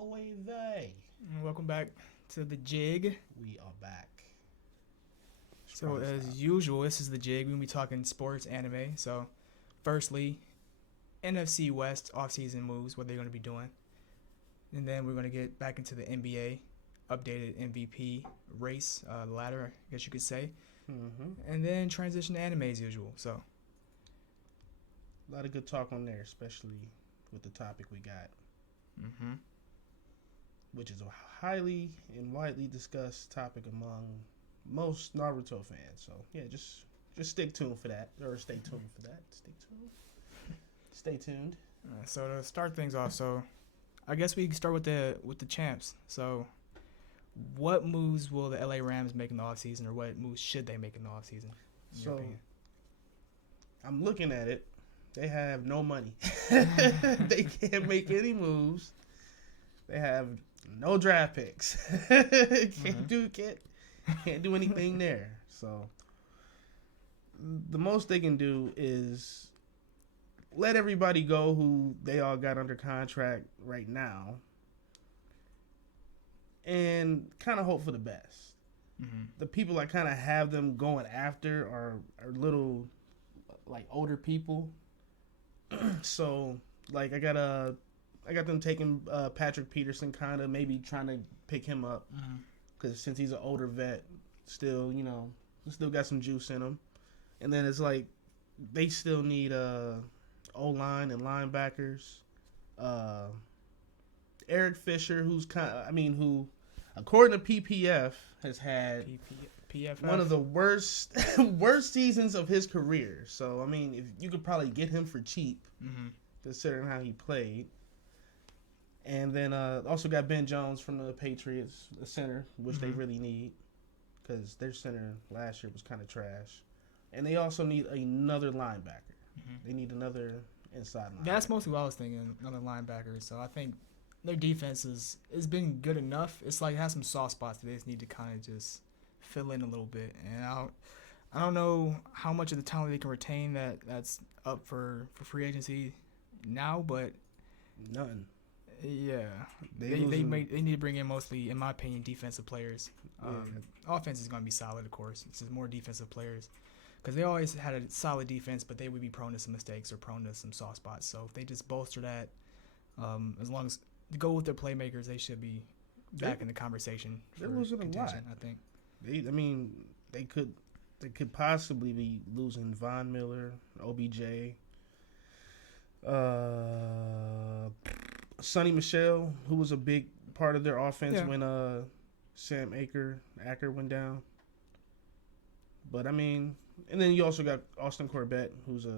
Oy vey. Welcome back to the Jig. We are back. So as usual, this is the Jig. We're gonna be talking sports, anime. So, firstly, NFC West offseason moves, what they're gonna be doing, and then we're gonna get back into the NBA updated MVP race ladder, I guess you could say, and then transition to anime as usual. So, a lot of good talk on there, especially with the topic we got, which is a highly and widely discussed topic among most Naruto fans. So yeah, just stick tuned for that, or stay tuned for that. Stay tuned. So to start things off, so I guess we can start with the champs. So, what moves will the LA Rams make in the offseason, or what moves should they make in the offseason? So I'm looking at it. They have no money. They can't make any moves. They have no draft picks. Can't do anything there. So the most they can do is let everybody go who they all got under contract right now, and kind of hope for the best. The people I kind of have them going after are little, like, older people. So, like, I got them taking Patrick Peterson, kind of maybe trying to pick him up, because since he's an older vet, still got some juice in him. And then it's like they still need O-line and linebackers. Eric Fisher, who according to PPF has had one of the worst seasons of his career. So I mean, if you could probably get him for cheap, considering how he played. And then also got Ben Jones from the Patriots, the center, which they really need, because their center last year was kind of trash. And they also need another linebacker. They need another inside linebacker. That's mostly what I was thinking, another linebacker. So I think their defense has been good enough. It's like it has some soft spots that they just need to kind of just fill in a little bit. And I don't know how much of the talent they can retain that's up for free agency now, but nothing. Yeah, they need to bring in mostly, in my opinion, defensive players. Offense is going to be solid, of course. It's just more defensive players, because they always had a solid defense, but they would be prone to some mistakes or prone to some soft spots. So if they just bolster that, as long as they go with their playmakers, they should be back in the conversation. They're losing a lot, I think. They could possibly be losing Von Miller, OBJ, Sonny Michel, who was a big part of their offense when Sam Aker went down. But I mean, and then you also got Austin Corbett, who's a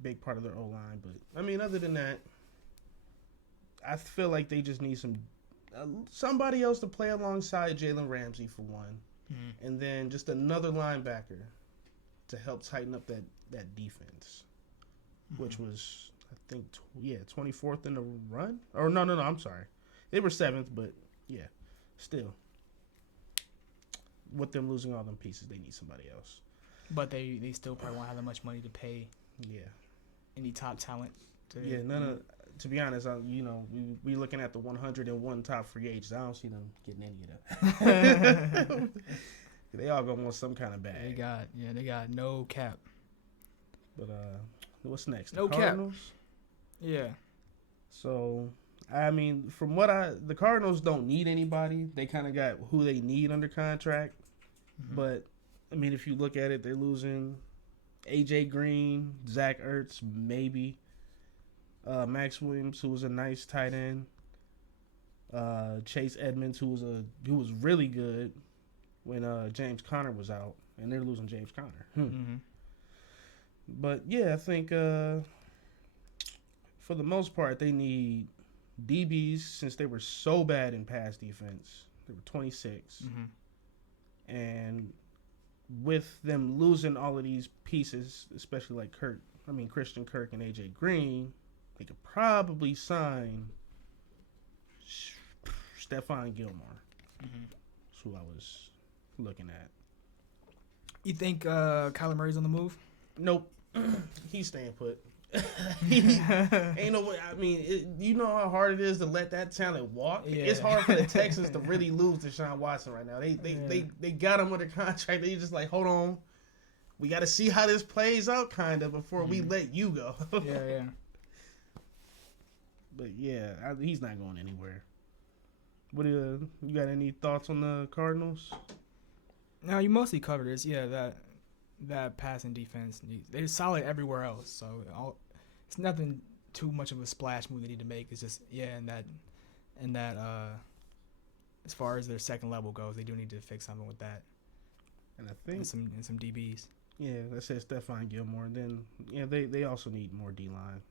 big part of their O-line. But I mean, other than that, I feel like they just need somebody else to play alongside Jalen Ramsey for one, and then just another linebacker to help tighten up that defense, which was, I think, 24th in the run. Or no, I'm sorry. They were 7th, but yeah, still. With them losing all them pieces, they need somebody else. But they still probably won't have that much money to pay any top talent. To be honest, we looking at the 101 top free agents. I don't see them getting any of them. They all gonna want some kind of bag. They got no cap. But what's next? No Cardinals? cap. Yeah. So, I mean, the Cardinals don't need anybody. They kind of got who they need under contract. But, I mean, if you look at it, they're losing A.J. Green, Zach Ertz, maybe. Max Williams, who was a nice tight end. Chase Edmonds, who was really good when James Conner was out. And they're losing James Conner. But, yeah, I think for the most part, they need DBs, since they were so bad in pass defense. They were 26. And with them losing all of these pieces, especially like Christian Kirk and A.J. Green, they could probably sign Stephon Gilmore. That's who I was looking at. You think Kyler Murray's on the move? Nope. He's staying put. Ain't no way. I mean, you know how hard it is to let that talent walk. Yeah. It's hard for the Texans to really lose Deshaun Watson right now. They got him under contract. They just like, hold on, we got to see how this plays out, kind of, before we let you go. Yeah. But yeah, he's not going anywhere. What you got any thoughts on the Cardinals? No, you mostly covered this. Yeah, that passing defense, they're solid everywhere else. So it's nothing too much of a splash move they need to make. It's just and that as far as their second level goes, they do need to fix something with that. And I think and some DBs. Yeah, that says Stephon Gilmore. And then they also need more D line.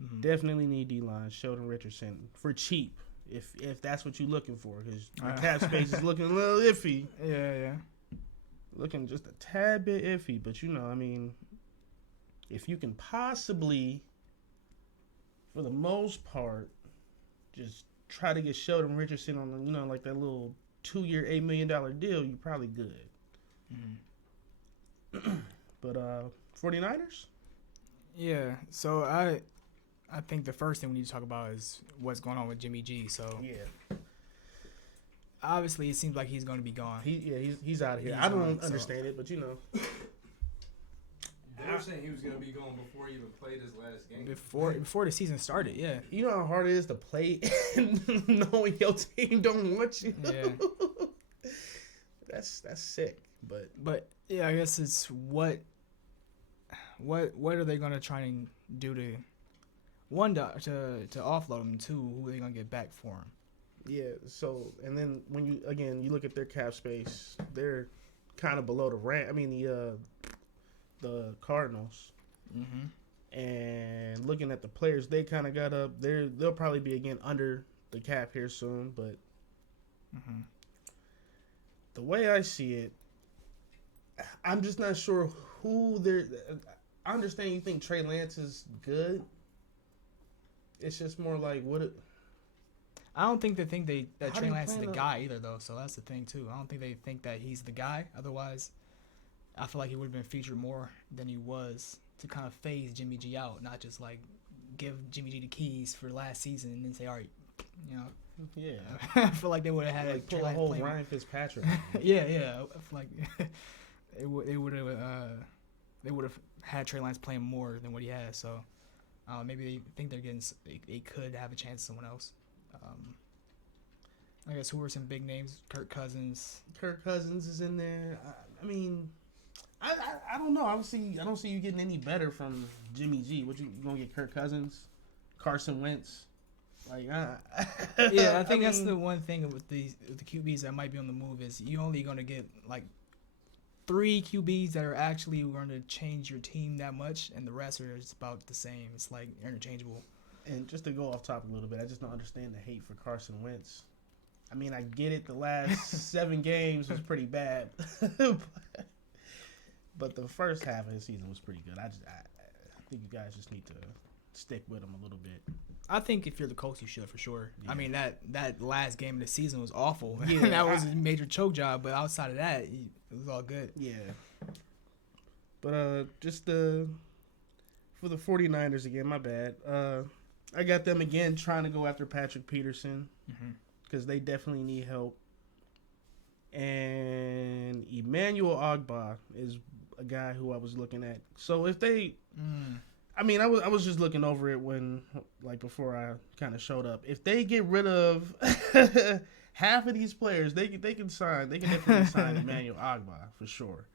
Mm-hmm. Definitely need D line. Sheldon Richardson for cheap. If that's what you're looking for, because your cap space is looking a little iffy. Yeah. Looking just a tad bit iffy, but I mean, if you can possibly, for the most part, just try to get Sheldon Richardson on, like that little 2-year, $8 million deal, you're probably good. Mm-hmm. But 49ers? Yeah, so I think the first thing we need to talk about is what's going on with Jimmy G. So yeah, obviously it seems like he's going to be gone. He's out of here. I don't understand it, but They were saying he was going to be gone before he even played his last game. Before the season started, yeah. You know how hard it is to play knowing your team don't want you. Yeah. That's sick. But yeah, I guess it's what are they going to try and do to offload him, two, who are they gonna get back for him? Yeah, so and then when you look at their cap space, they're kind of below the rank. I mean the Cardinals. Mm-hmm. And looking at the players they kind of got up, they'll probably be again under the cap here soon. But the way I see it, I'm just not sure who they're. I understand you think Trey Lance is good. It's just more like I don't think they think that Trey Lance is the guy either, though. So that's the thing too. I don't think they think that he's the guy. Otherwise, I feel like he would have been featured more than he was to kind of phase Jimmy G out, not just like give Jimmy G the keys for last season and then say, all right, Yeah, I feel like they would have had like pull a whole Ryan Fitzpatrick. yeah. I feel like they would have had Trey Lance playing more than what he has. So. Maybe they think they could have a chance someone else. I guess who are some big names? Kirk Cousins. Kirk Cousins is in there. I mean, I don't know. I don't see you getting any better from Jimmy G. What you gonna get? Kirk Cousins, Carson Wentz. Like, yeah, I think that's the one thing with the QBs that might be on the move is you only gonna get like 3 QBs that are actually going to change your team that much, and the rest are just about the same. It's like interchangeable. And just to go off topic a little bit, I just don't understand the hate for Carson Wentz. I mean, I get it. The last 7 games was pretty bad, but the first half of his season was pretty good. I think you guys just need to stick with him a little bit. I think if you're the Colts, you should for sure. Yeah. I mean, that last game of the season was awful. Yeah, that was a major choke job. But outside of that, it was all good. Yeah. But just for the 49ers again, my bad. I got them again trying to go after Patrick Peterson because they definitely need help. And Emmanuel Ogbah is a guy who I was looking at. So if they... I mean, I was just looking over it before I kind of showed up. If they get rid of half of these players, they can definitely sign Emmanuel Ogbah for sure.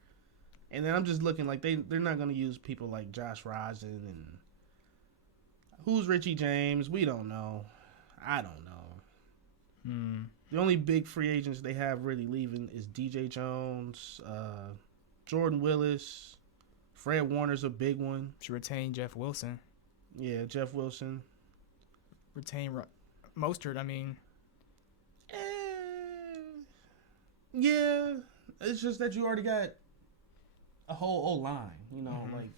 And then I'm just looking like they're not going to use people like Josh Rosen and who's Richie James. We don't know. I don't know. The only big free agents they have really leaving is DJ Jones, Jordan Willis. Fred Warner's a big one. Should retain Jeff Wilson. Yeah, Jeff Wilson. Retain Mostert, I mean. Yeah. It's just that you already got a whole O-line. Like,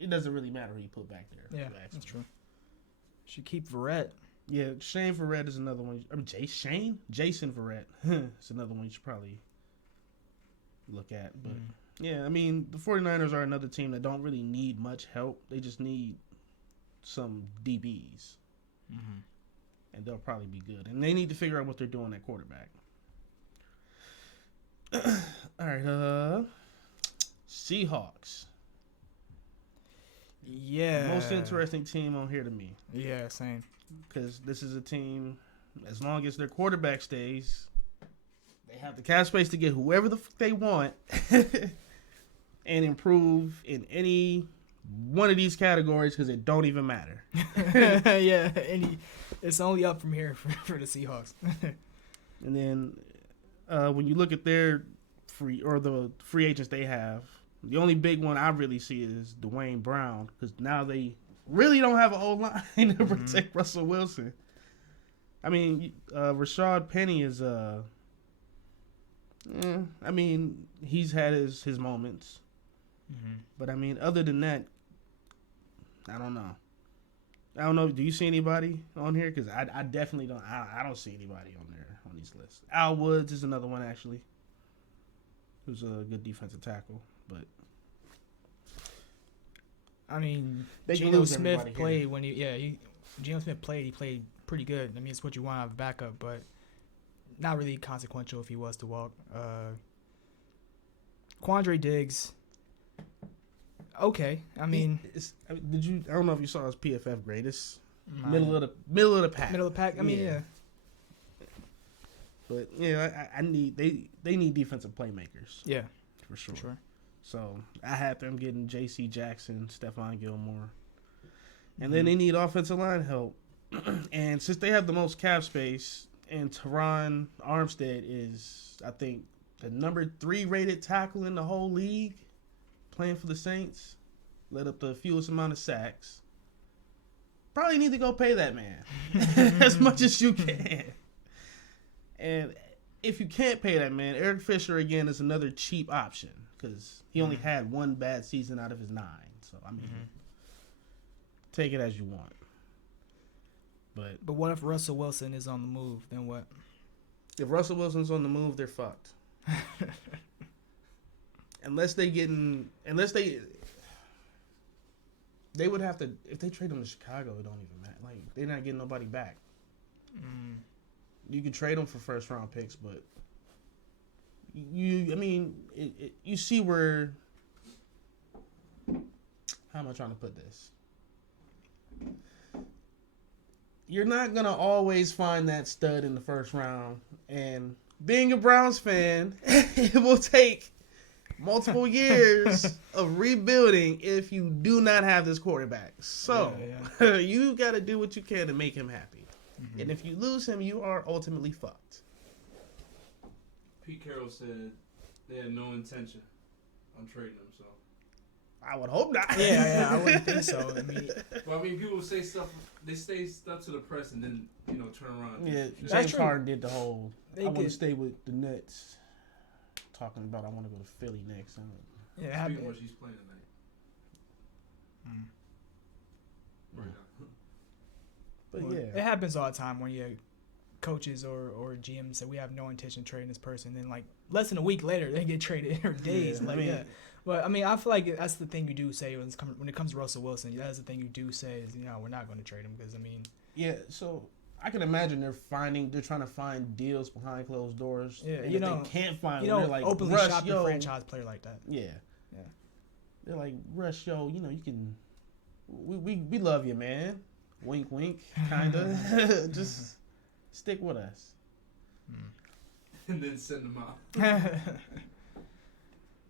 it doesn't really matter who you put back there. Yeah, that's true. Should keep Verrett. Yeah, Shane Verrett is another one. I mean, Jason Verrett. It's another one you should probably look at, but... Yeah, I mean, the 49ers are another team that don't really need much help. They just need some DBs, and they'll probably be good. And they need to figure out what they're doing at quarterback. All right, Seahawks. Yeah. Most interesting team on here to me. Yeah, same. Because this is a team, as long as their quarterback stays, they have the cap space to get whoever the fuck they want and improve in any one of these categories because it don't even matter. Yeah, it's only up from here for the Seahawks. And then when you look at their the free agents they have, the only big one I really see is Dwayne Brown because now they really don't have an O-line to protect Russell Wilson. I mean, Rashad Penny is I mean, he's had his moments. But, I mean, other than that, I don't know. Do you see anybody on here? Because I definitely don't. I don't see anybody on there on these lists. Al Woods is another one, actually, who's a good defensive tackle. But I mean, Geno Smith played when Geno Smith played. He played pretty good. I mean, it's what you want out of a backup, but not really consequential if he was to walk. Quandre Diggs. Okay, I mean, I don't know if you saw his PFF greatest. Middle of the pack. Middle of the pack. I mean, yeah. But yeah, they need defensive playmakers. Yeah, for sure. So I had them getting J.C. Jackson, Stephon Gilmore, and then they need offensive line help. And since they have the most cap space, and Teron Armstead is, I think, the number 3 rated tackle in the whole league, playing for the Saints, let up the fewest amount of sacks. Probably need to go pay that man as much as you can. And if you can't pay that man, Eric Fisher, again, is another cheap option because he only had one bad season out of his 9. So, I mean, take it as you want. But what if Russell Wilson is on the move? Then what? If Russell Wilson's on the move, they're fucked. Unless they would have to, if they trade him to Chicago, it don't even matter. Like, they're not getting nobody back. You can trade them for first round picks, but you see where, how am I trying to put this? You're not going to always find that stud in the first round. And being a Browns fan, it will take multiple years of rebuilding if you do not have this quarterback. So, you got to do what you can to make him happy. And if you lose him, you are ultimately fucked. Pete Carroll said they had no intention on trading him, so. I would hope not. Yeah, I wouldn't think so. I mean, people say stuff. They say stuff to the press and then turn around. Yeah, James Harden did the whole. I want to stay with the Nets. Talking about I want to go to Philly next. Yeah, speaking of what she's playing tonight. Right now. But it happens all the time when you coaches or GMs say we have no intention of trading this person, then like less than a week later they get traded or days. But I mean, I feel like that's the thing you do say when it comes to Russell Wilson. That's the thing you do say is we're not going to trade him because I mean. Yeah, so I can imagine they're trying to find deals behind closed doors. Yeah, and they can't find. They're like openly shop a franchise player like that. Yeah. They're like, Russ, you can. We love you, man. Wink, wink, kinda. Just stick with us. And then send them out.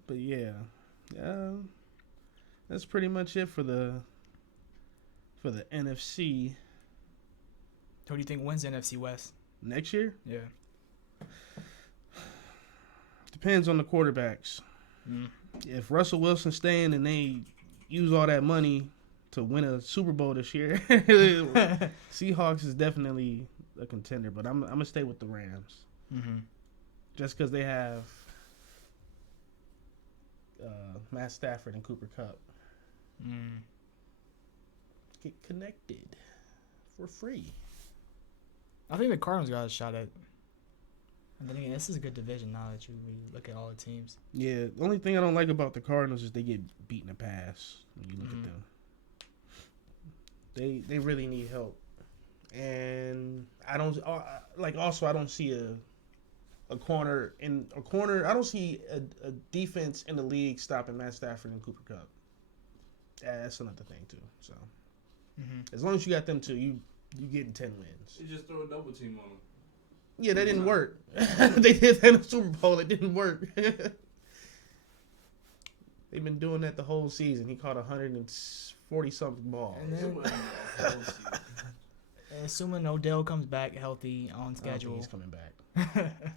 But yeah, that's pretty much it for the NFC. Who do you think wins the NFC West next year? Yeah, depends on the quarterbacks. If Russell Wilson's staying and they use all that money to win a Super Bowl this year, Seahawks is definitely a contender. But I'm gonna stay with the Rams, just because they have Matt Stafford and Cooper Kupp. Get connected for free. I think the Cardinals got a shot at. And then again, this is a good division now that you look at all the teams. Yeah, the only thing I don't like about the Cardinals is they get beat in the pass when you look at them. They really need help, and I don't Also, I don't see a corner. I don't see a defense in the league stopping Matt Stafford and Cooper Kupp. That's another thing too. So as long as you got them two, you getting 10 wins. You just throw a double team on them. Yeah, that didn't work. They did that in the Super Bowl. It didn't work. They've been doing that the whole season. He caught 140-something balls. Assuming Odell comes back healthy on schedule. He's coming back.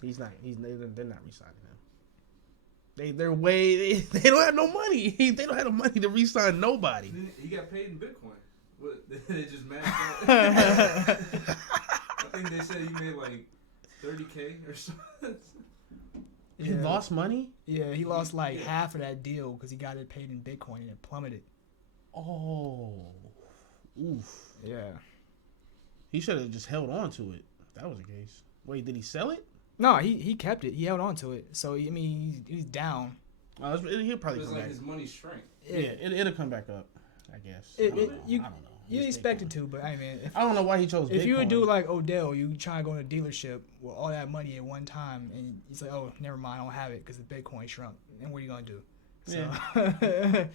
He's not. They're not re-signing him. They don't have no money. They don't have the money to re-sign nobody. He got paid in Bitcoin. What, they just matched that? I think they said he made like $30K or something. He lost money? Yeah, he lost like half of that deal because he got it paid in Bitcoin and it plummeted. Oh. Oof. Yeah. He should have just held on to it. If that was the case. Wait, did he sell it? No, he kept it. He held on to it. So, I mean, he's down. He'll probably come like back. His money shrank. Yeah, it'll come back up, I guess. I don't know. You expect it to, but I mean, I don't know why he chose Bitcoin. If you would do like Odell, you try to go to a dealership with all that money at one time, and he's like, oh, never mind, I don't have it because the Bitcoin shrunk. And what are you going to do? So, yeah.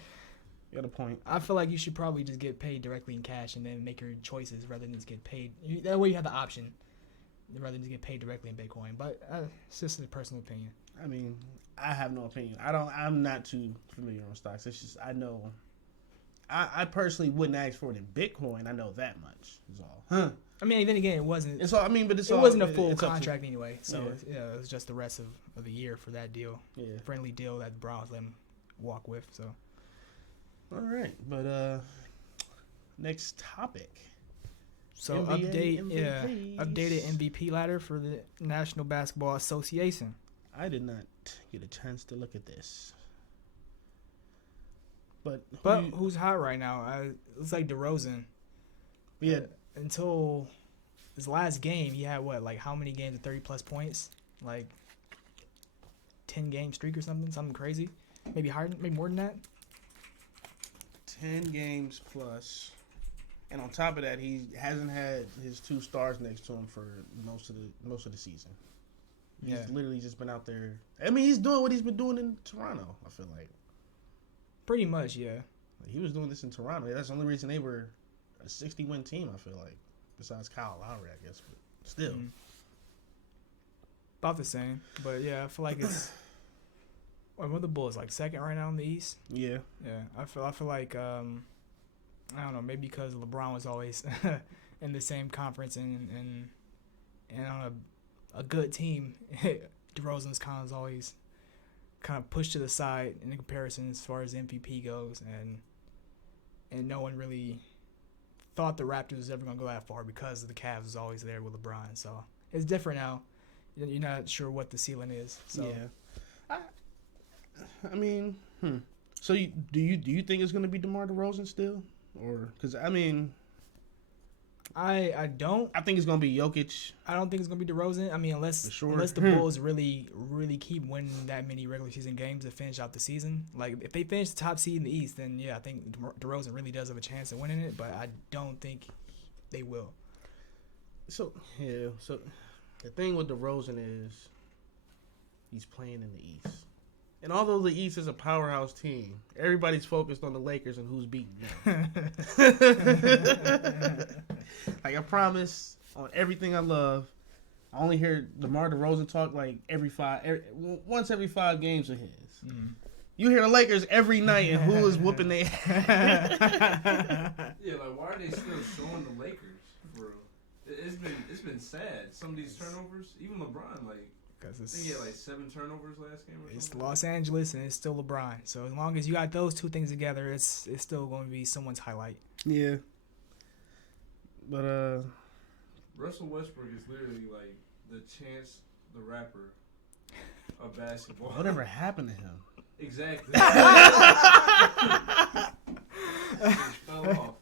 You got a point. I feel like you should probably just get paid directly in cash and then make your choices rather than just get paid. That way you have the option rather than just get paid directly in Bitcoin. But it's just a personal opinion. I mean, I have no opinion. I'm not too familiar on stocks. It's just I know. I personally wouldn't ask for it in Bitcoin. I know that much. Is all. Huh. I mean, then again, it wasn't. It's all. I mean, but it wasn't a full contract anyway. So yeah. It was just the rest of the year for that deal. Yeah. Friendly deal that the Browns let him walk with. So. All right, but next topic. So updated MVP ladder for the National Basketball Association. I did not get a chance to look at this. But who's hot right now? It's like DeRozan. Yeah. Until his last game, he had what? Like how many games of 30+ points? Like 10-game streak or something crazy. Maybe higher, maybe more than that. 10 games plus. And on top of that, he hasn't had his two stars next to him for most of the season. He's literally just been out there. I mean, he's doing what he's been doing in Toronto, I feel like. Pretty much, yeah. He was doing this in Toronto. That's the only reason they were a 60-win team, I feel like. Besides Kyle Lowry, I guess. But still. Mm-hmm. About the same. But, yeah, I feel like it's... what are the Bulls, like second right now in the East? Yeah. Yeah. I feel like, I don't know, maybe because LeBron was always in the same conference and on a good team, DeRozan's kind of always kind of pushed to the side in comparison as far as MVP goes, and no one really thought the Raptors was ever going to go that far because the Cavs was always there with LeBron. So it's different now. You're not sure what the ceiling is. So. Yeah. I mean, So do you think it's going to be DeMar DeRozan still, or because I mean, I don't. I think it's going to be Jokic. I don't think it's going to be DeRozan. I mean, unless the Bulls really keep winning that many regular season games to finish out the season. Like, if they finish the top seed in the East, then, yeah, I think DeRozan really does have a chance of winning it, but I don't think they will. So the thing with DeRozan is he's playing in the East. And although the East is a powerhouse team, everybody's focused on the Lakers and who's beating them. Like, I promise, on everything I love, I only hear DeMar DeRozan talk like once every 5 games of his. Mm. You hear the Lakers every night and who is whooping their Yeah, like, why are they still showing the Lakers, bro? It's been sad. Some of these turnovers, even LeBron, like, I think he had like 7 turnovers last game. It's Los Angeles and it's still LeBron. So as long as you got those two things together, it's still going to be someone's highlight. Yeah. But Russell Westbrook is literally like the Chance the Rapper of basketball. Whatever happened to him? Exactly. He fell off.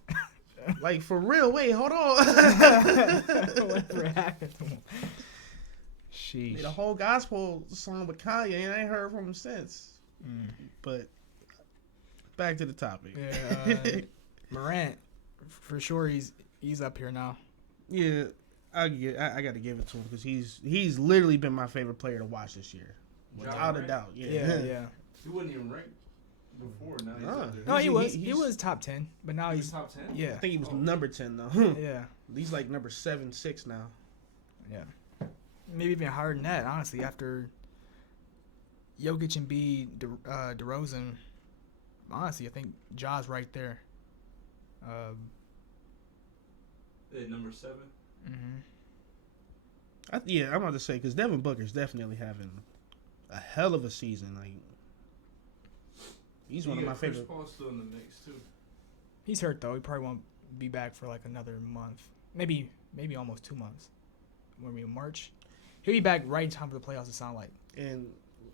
Like, for real? Wait, hold on. Whatever happened to him? Sheesh. Made a whole gospel song with Kanye, and I ain't heard from him since. But back to the topic. Yeah, Morant For sure, he's up here now. Yeah, I got to give it to him because he's literally been my favorite player to watch this year, without a doubt. Yeah. He wasn't even ranked before. Now he's up there. No, he was top 10, but now he's top 10. Yeah, I think he was number 10 now. Yeah, he's like number 7, 6 now. Yeah, maybe even higher than that. Honestly, after Jokic and DeRozan, honestly, I think Ja's right there. Number 7. I'm about to say because Devin Booker's definitely having a hell of a season. Like he's one of my favorite. Chris Paul's still in the mix too. He's hurt though. He probably won't be back for like another month, maybe almost 2 months. When we in March, he'll be back right in time for the playoffs. It sound like. And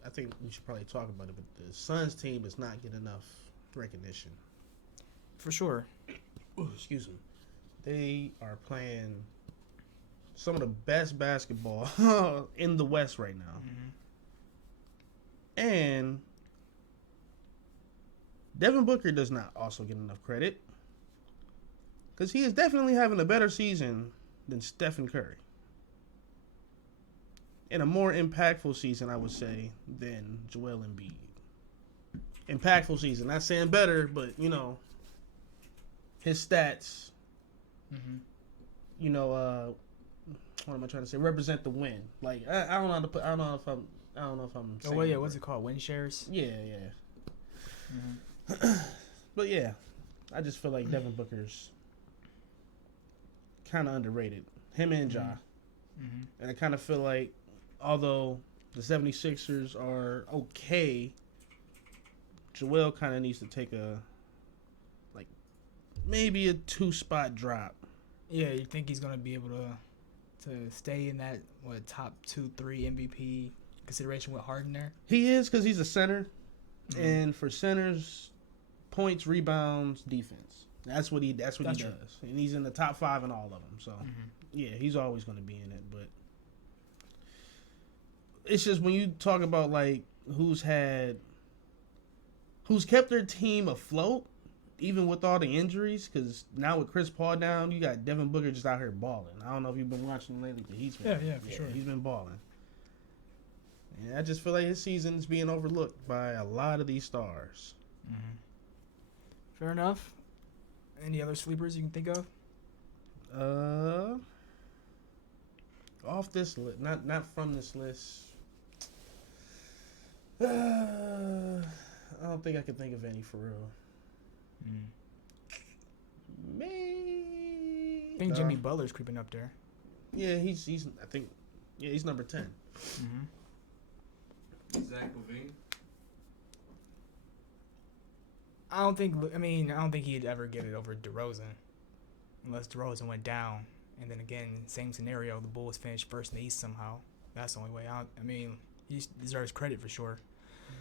I think we should probably talk about it, but the Suns team is not getting enough recognition. For sure. Excuse me. They are playing some of the best basketball in the West right now. And Devin Booker does not also get enough credit because he is definitely having a better season than Stephen Curry. And a more impactful season, I would say, than Joel Embiid. Impactful season. Not saying better, but, his stats, what am I trying to say? Represent the win. Like, I don't know how to put, I don't know if I'm saying Oh, well, yeah, what's it called? Win shares? Yeah. But, yeah, I just feel like Devin Booker's kind of underrated. Him and Ja. And I kind of feel like, although the 76ers are okay, Joel kind of needs to take maybe a 2-spot drop. Yeah, you think he's going to be able to stay in that, top 2-3 MVP consideration with Harden there? He is because he's a center. And for centers, points, rebounds, defense. That's what he does. And he's in the top 5 in all of them. So, yeah, he's always going to be in it. But it's just when you talk about, who's kept their team afloat, even with all the injuries, because now with Chris Paul down, you got Devin Booker just out here balling. I don't know if you've been watching him lately, but he's been, for sure. He's been balling. And I just feel like his season is being overlooked by a lot of these stars. Fair enough. Any other sleepers you can think of? Off this list, not from this list. I don't think I can think of any for real. Maybe. I think Jimmy Butler's creeping up there. Yeah, he's number 10. Zach LaVine. I don't think he'd ever get it over DeRozan unless DeRozan went down. And then again, same scenario, the Bulls finished first in the East somehow. That's the only way out. He deserves credit for sure.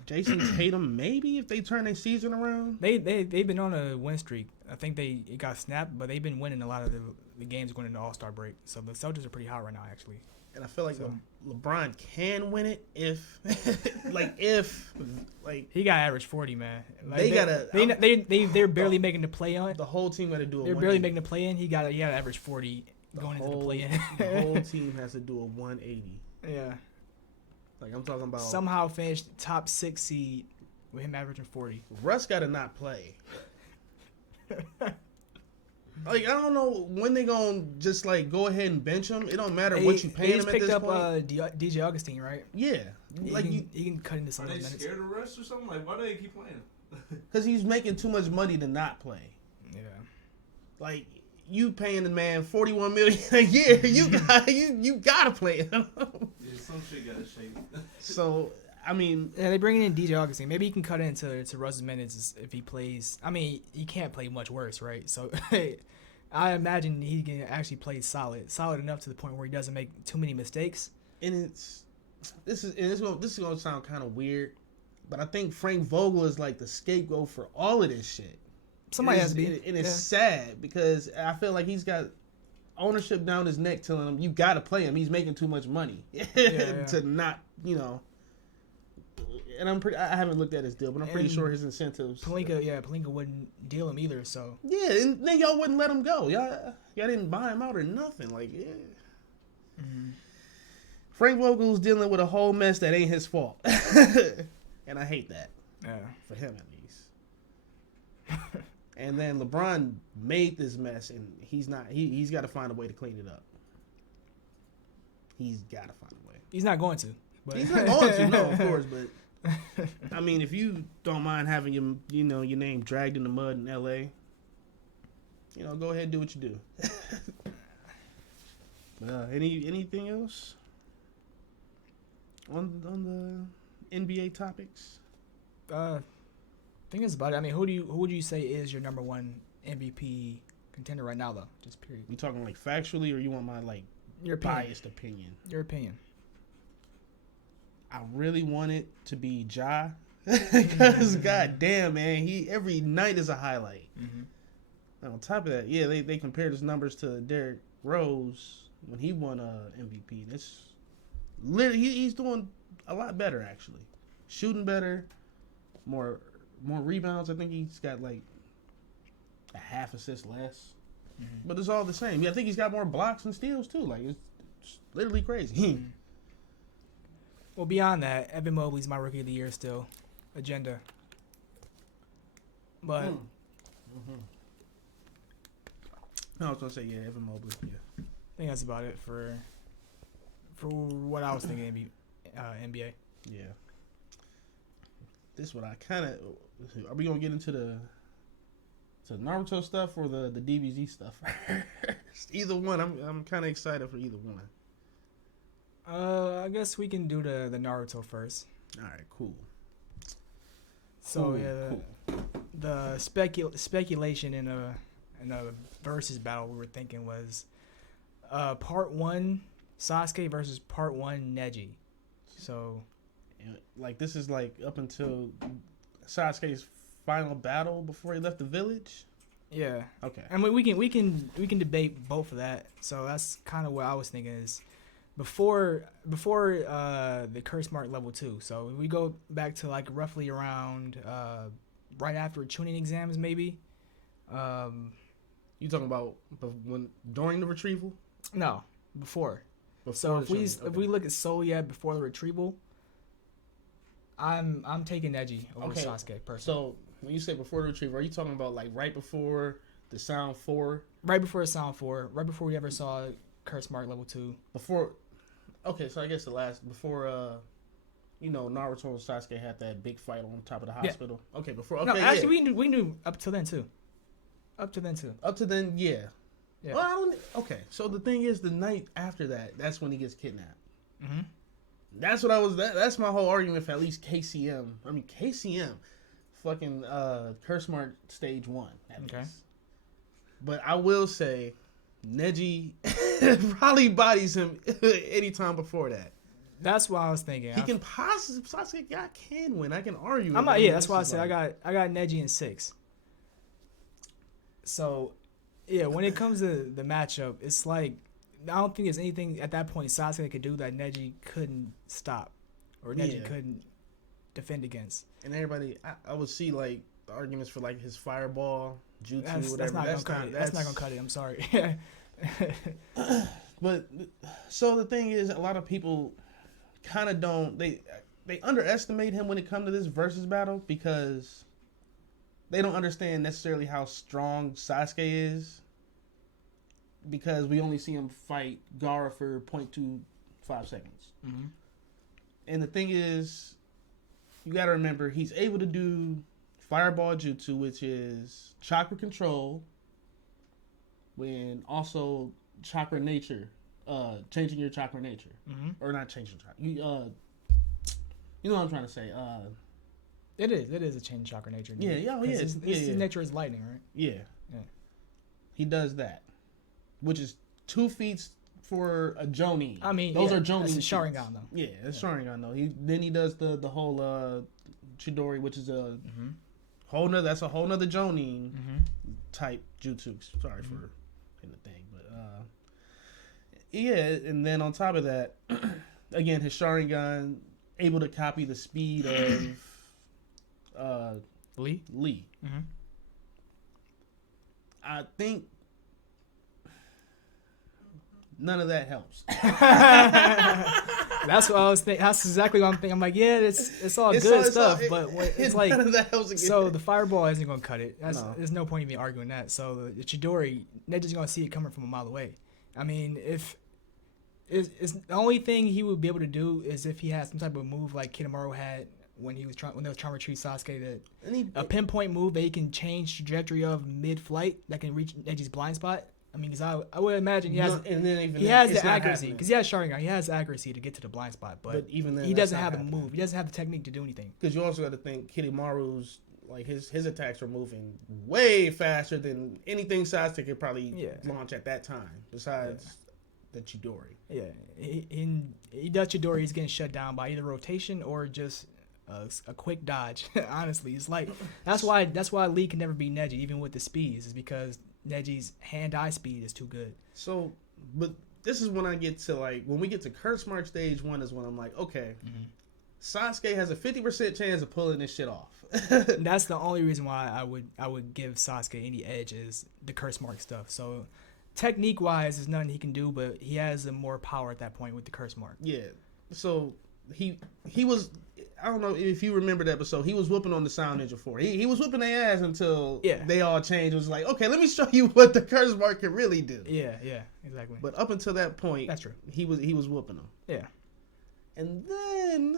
Jason Tatum, maybe if they turn their season around. They've been on a win streak. I think it got snapped, but they've been winning a lot of the games going into All-Star break. So the Celtics are pretty hot right now, actually. And I feel like LeBron can win it if he got average 40, man. They're barely making the play on. The whole team got to do. They're barely making the play in. He got average 40 going into the play in. The whole team has to do a 180. Yeah. Like I'm talking about. Somehow finished top 6 seed with him averaging 40. Russ got to not play. I don't know when they gonna just go ahead and bench him. It don't matter what you pay him at this point. Picked up DJ Augustine, right? Yeah, he can cut into some of the minutes. Are they scared of Russ or something? Why do they keep playing him? Because he's making too much money to not play. Yeah. You paying the man $41 million a year, you gotta play him. Yeah, some shit gotta shake. So. They bring in DJ Augustine. Maybe he can cut into Russ's minutes if he plays. He can't play much worse, right? So I imagine he can actually play solid enough to the point where he doesn't make too many mistakes. And this is gonna sound kind of weird, but I think Frank Vogel is the scapegoat for all of this shit. Somebody has to be, and it's sad because I feel like he's got ownership down his neck telling him you got to play him. He's making too much money to not, and I haven't looked at his deal, but I'm pretty sure his incentives. Pelinka wouldn't deal him either. So yeah, and then y'all wouldn't let him go. Y'all didn't buy him out or nothing. Like, yeah. Mm-hmm. Frank Vogel's dealing with a whole mess that ain't his fault, and I hate that. Yeah, for him at least. And then LeBron made this mess, and he's got to find a way to clean it up. He's got to find a way. He's not going to. But. He's not going to, no, of course. But I mean, if you don't mind having your name dragged in the mud in L.A., go ahead and do what you do. Anything else on the NBA topics? I think that's about it. I mean, who would you say is your number one MVP contender right now, though? Just period. You talking like factually, or you want my your biased opinion? Your opinion. I really want it to be Ja, because goddamn, man, every night is a highlight. Mm-hmm. And on top of that, yeah, they compared his numbers to Derrick Rose when he won MVP. That's literally he's doing a lot better actually, shooting better, more rebounds. I think he's got like a half assist less, but it's all the same. Yeah, I think he's got more blocks and steals too. Like it's literally crazy. Well, beyond that, Evan Mobley's my rookie of the year still. Agenda. But I was gonna say Evan Mobley. Yeah, I think that's about it for what I was thinking. NBA. Yeah. This is what I kind of. Are we gonna get into the Naruto stuff or the DBZ stuff? Either one. I'm kind of excited for either one. I guess we can do the Naruto first. All right, cool. So the speculation in a versus battle we were thinking was part 1 Sasuke versus part 1 Neji. So like this is like up until Sasuke's final battle before he left the village. Yeah. Okay. I mean we can debate both of that. So that's kind of what I was thinking is. Before the curse mark level 2, so we go back to like roughly around right after Chunin exams, maybe. You talking about during the retrieval? No, before. So if we look at solely before the retrieval, I'm taking Neji over Sasuke personally. So when you say before the retrieval, are you talking about like right before the Sound 4? Right before the Sound 4, right before we ever saw curse mark level 2. Before. Okay, so I guess before Naruto and Sasuke had that big fight on top of the hospital. Yeah. Okay, before. Okay, no, actually, we knew up to then too. Up to then, yeah. Well, okay, so the thing is, the night after that's when he gets kidnapped. Mm-hmm. That's what that's my whole argument for at least KCM. I mean, KCM, fucking curse mark stage 1. At least. But I will say, Neji probably bodies him anytime before that. That's what I was thinking. He can possibly Sasuke can win. I can argue. That's why I said I got Neji in 6. So, yeah, when it comes to the matchup, it's like I don't think there's anything at that point Sasuke could do that Neji couldn't stop or Neji couldn't defend against. And everybody, I would see like the arguments for like his fireball jutsu, whatever. That's not gonna cut it. I'm sorry. But so the thing is, a lot of people kind of don't they underestimate him when it comes to this versus battle because they don't understand necessarily how strong Sasuke is because we only see him fight Gaara for 0.25 seconds. Mm-hmm. And the thing is, you got to remember he's able to do fireball jutsu, which is chakra control, when also chakra nature, changing your chakra nature, or not changing chakra. You know what I'm trying to say. It is a change chakra nature. Yeah. His nature is lightning, right? Yeah. He does that, which is 2 feats for a Jonin. I mean, those are Jonin. That's a Sharingan, though. Yeah, it's Sharingan, though. He does the whole Chidori, which is a whole nother. That's a whole nother Jonin type jutsu. Sorry for hitting the thing, but and then on top of that, again, his Sharingan able to copy the speed of Lee. Mm-hmm. I think none of that helps. That's what I was thinking. That's exactly what I'm thinking. I'm like, yeah, it's all good stuff, but it's like, none of that helps again. So the fireball isn't going to cut it. There's no point in me arguing that. So the Chidori, Neji's going to see it coming from a mile away. I mean, if it's the only thing he would be able to do is if he had some type of move like Kidomaru had when they was trying to retrieve Sasuke, a pinpoint move that he can change trajectory of mid-flight that can reach Neji's blind spot. I mean, because I would imagine he has the accuracy because he has Sharingan. He has accuracy to get to the blind spot, but even then, he doesn't have the move. He doesn't have the technique to do anything. Because you also got to think Kidomaru's like his attacks are moving way faster than anything Sasuke could probably launch at that time. Besides the Chidori. Yeah, he does Chidori. He's getting shut down by either rotation or just a quick dodge. Honestly, it's like that's why Lee can never beat Neji even with the speeds, is because Neji's hand-eye speed is too good. So, but this is when I get to like when we get to Curse Mark stage 1 is when I'm like, okay, Sasuke has a 50% chance of pulling this shit off. That's the only reason why I would give Sasuke any edge is the Curse Mark stuff. So technique-wise, there's nothing he can do, but he has more power at that point with the Curse Mark. Yeah. So he was. I don't know if you remember the episode. He was whooping on the Sound Ninja 4. He was whooping their ass until they all changed. It was like, okay, let me show you what the Curse Mark can really do. Yeah, exactly. But up until that point, that's true. He was whooping them. Yeah. And then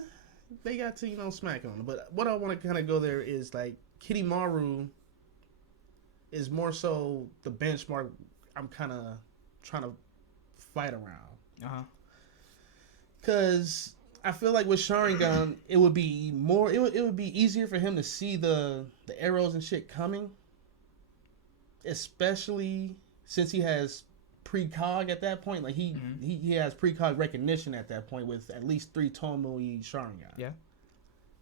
they got to smack on him. But what I want to kind of go there is like Kidomaru is more so the benchmark I'm kind of trying to fight around. Because I feel like with Sharingan, it would be more. It would be easier for him to see the arrows and shit coming, especially since he has precog at that point. Like he has precog recognition at that point with at least 3 Tomoe Sharingan. Yeah.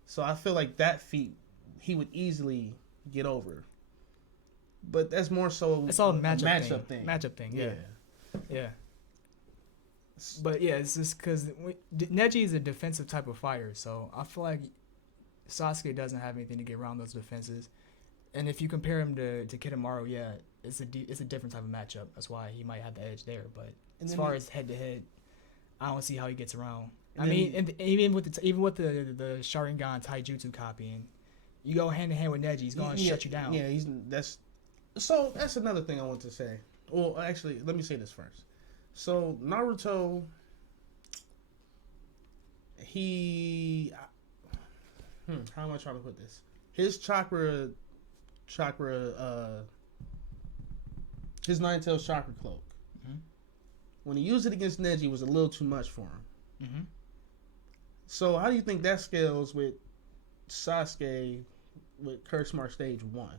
So I feel like that feat he would easily get over. But that's more so. It's all a matchup thing. Matchup thing. Yeah. But yeah, it's just because Neji is a defensive type of fighter, so I feel like Sasuke doesn't have anything to get around those defenses. And if you compare him to Kidomaru, it's a different type of matchup. That's why he might have the edge there. But as far as head to head, I don't see how he gets around. I mean, even with the Sharingan Taijutsu copying, you go hand in hand with Neji, he's going to shut you down. Yeah, that's another thing I want to say. Well, actually, let me say this first. So Naruto, how am I trying to put this? His chakra, his Nine-Tails chakra cloak. When he used it against Neji, was a little too much for him. So how do you think that scales with Sasuke with Curse Mark Stage 1?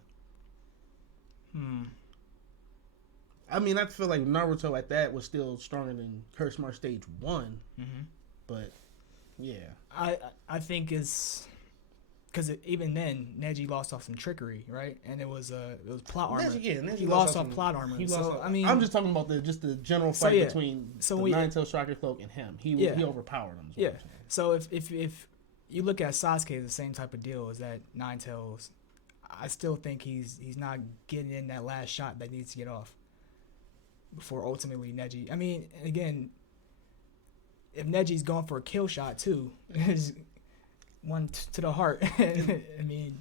I mean, I feel like Naruto at that was still stronger than Curse Mark Stage 1. But, yeah. I think it's... Because even then, Neji lost off some trickery, right? And it was plot armor. Neji he lost off plot armor. I mean, I'm just talking about the general fight between the Nine-Tails chakra cloak and him. He overpowered him. Yeah. So if you look at Sasuke as the same type of deal as that Nine-Tails, I still think he's not getting in that last shot that needs to get off before ultimately Neji. I mean, again, if Neji's going for a kill shot too, one to the heart. I mean,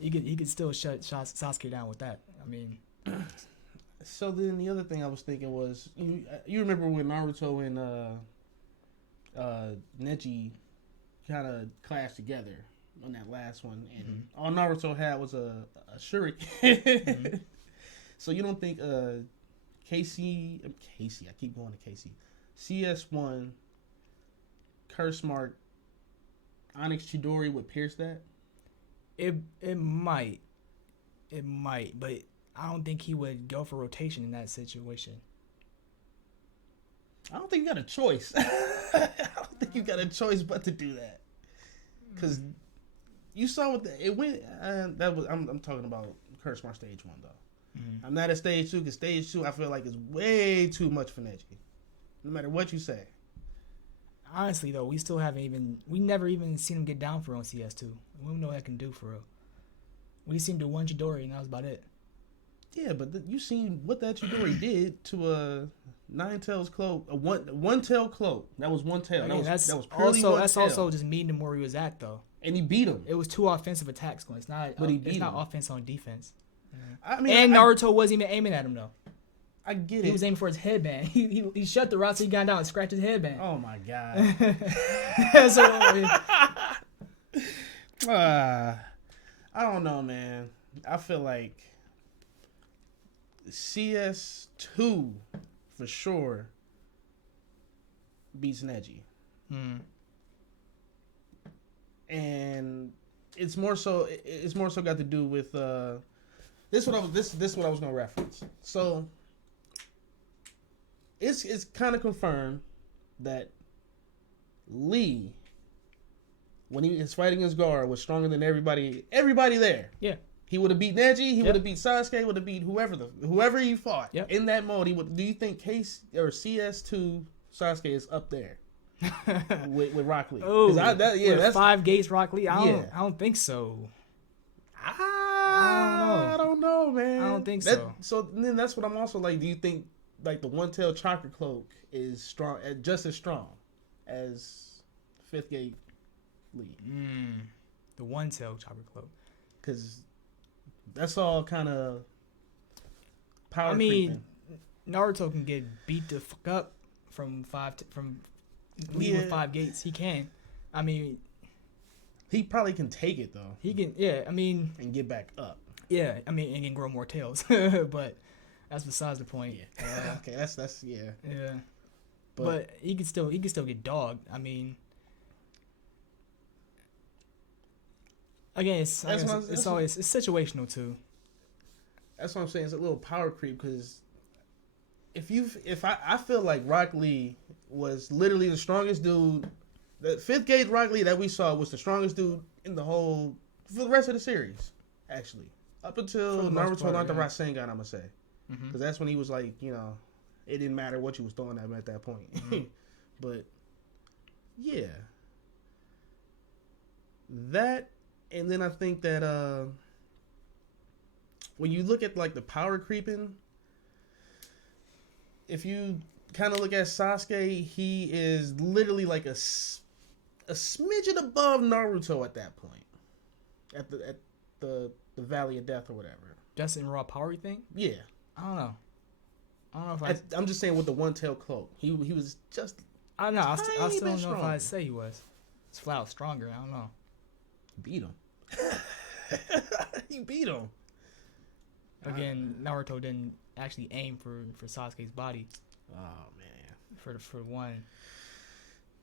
he could still shut Sasuke down with that. I mean, so then the other thing I was thinking was you remember when Naruto and Neji kind of clashed together on that last one, and all Naruto had was a shuriken. So you don't think Casey, I keep going to Casey, CS1 Curse Mark Onyx Chidori would pierce that? It might, but I don't think he would go for rotation in that situation. I don't think you got a choice. I don't think you got a choice but to do that, because you saw what it went. I'm talking about Curse Mark Stage 1 though. I'm not at Stage 2 because Stage 2 I feel like is way too much for Neji. No matter what you say. honestly though, we never even seen him get down for on CS2. We don't know what that can do for real. We seen him do one Chidori and that was about it. Yeah, but you seen what that Chidori did to a nine tails cloak, a one tail cloak. That was one tail. Again, that was purely one tail. Also just meeting him where he was at though. And he beat him. It was 2 offensive attacks going. It's not. But he beat it's not him. offense on defense. I mean, and Naruto wasn't even aiming at him though. I get it. He was aiming for his headband. He shut the route so he got down and scratched his headband. Oh my god. So, I don't know, man. I feel like CS2 for sure beats Neji. And it's more so got to do with this what I was gonna reference. So it's kind of confirmed that Lee, when he was fighting his guard, was stronger than everybody there. Yeah. He would have beat Neji. He would have beat Sasuke. Would have beat whoever he fought. Yep. In that mode, he would. Do you think CS2 Sasuke is up there with Rock Lee? Oh, that's 5 gates Rock Lee. I don't think so. I don't know, man. I don't think so. So then that's what I'm also like. Do you think like the one tail chakra cloak is strong, just as strong as 5th gate Lee? The one tail chakra cloak. Because that's all kind of power. I mean, creeping. Naruto can get beat the fuck up from Lee with 5 gates. He can. I mean, he probably can take it though. He can. Yeah. I mean, and get back up. Yeah. I mean, and can grow more tails. But that's besides the point. Yeah. Okay. That's yeah. Yeah. But he can still get dogged. I mean. Again, it's always situational too. That's what I'm saying. It's a little power creep because I feel like Rock Lee was literally the strongest dude. The 5th gate Rock Lee that we saw was the strongest dude in the whole for the rest of the series, actually, up until Naruto learned the Rasengan. I'm gonna say because that's when he was like, it didn't matter what you was throwing at him at that point. But yeah, that. And then I think that when you look at like the power creeping, if you kind of look at Sasuke, he is literally like a smidgen above Naruto at that point, at the Valley of Death or whatever. Just in raw power, you think? Yeah. I don't know if I'm just saying with the one tail cloak, he was just. I don't know. I still don't know if I'd say he was. It's flat out stronger. I don't know. Beat him. He beat him. Again, Naruto didn't actually aim for Sasuke's body. Oh man. For one.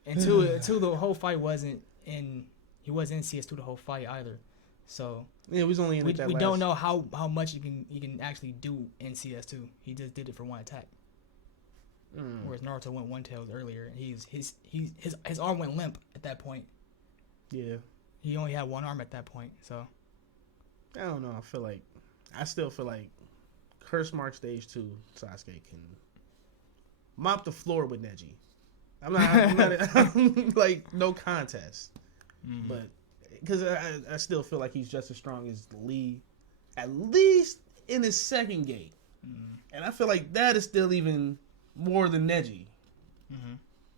And two, the whole fight wasn't in. He wasn't in CS2 the whole fight either. So yeah, we was only in we don't know how much you can actually do in CS2. He just did it for one attack. Whereas Naruto went one tails earlier. His arm went limp at that point. Yeah. He only had one arm at that point, so. I don't know. I still feel like Curse Mark Stage 2, Sasuke can mop the floor with Neji. I'm not like, no contest. But, because I still feel like he's just as strong as Lee, at least in his 2nd gate. And I feel like that is still even more than Neji.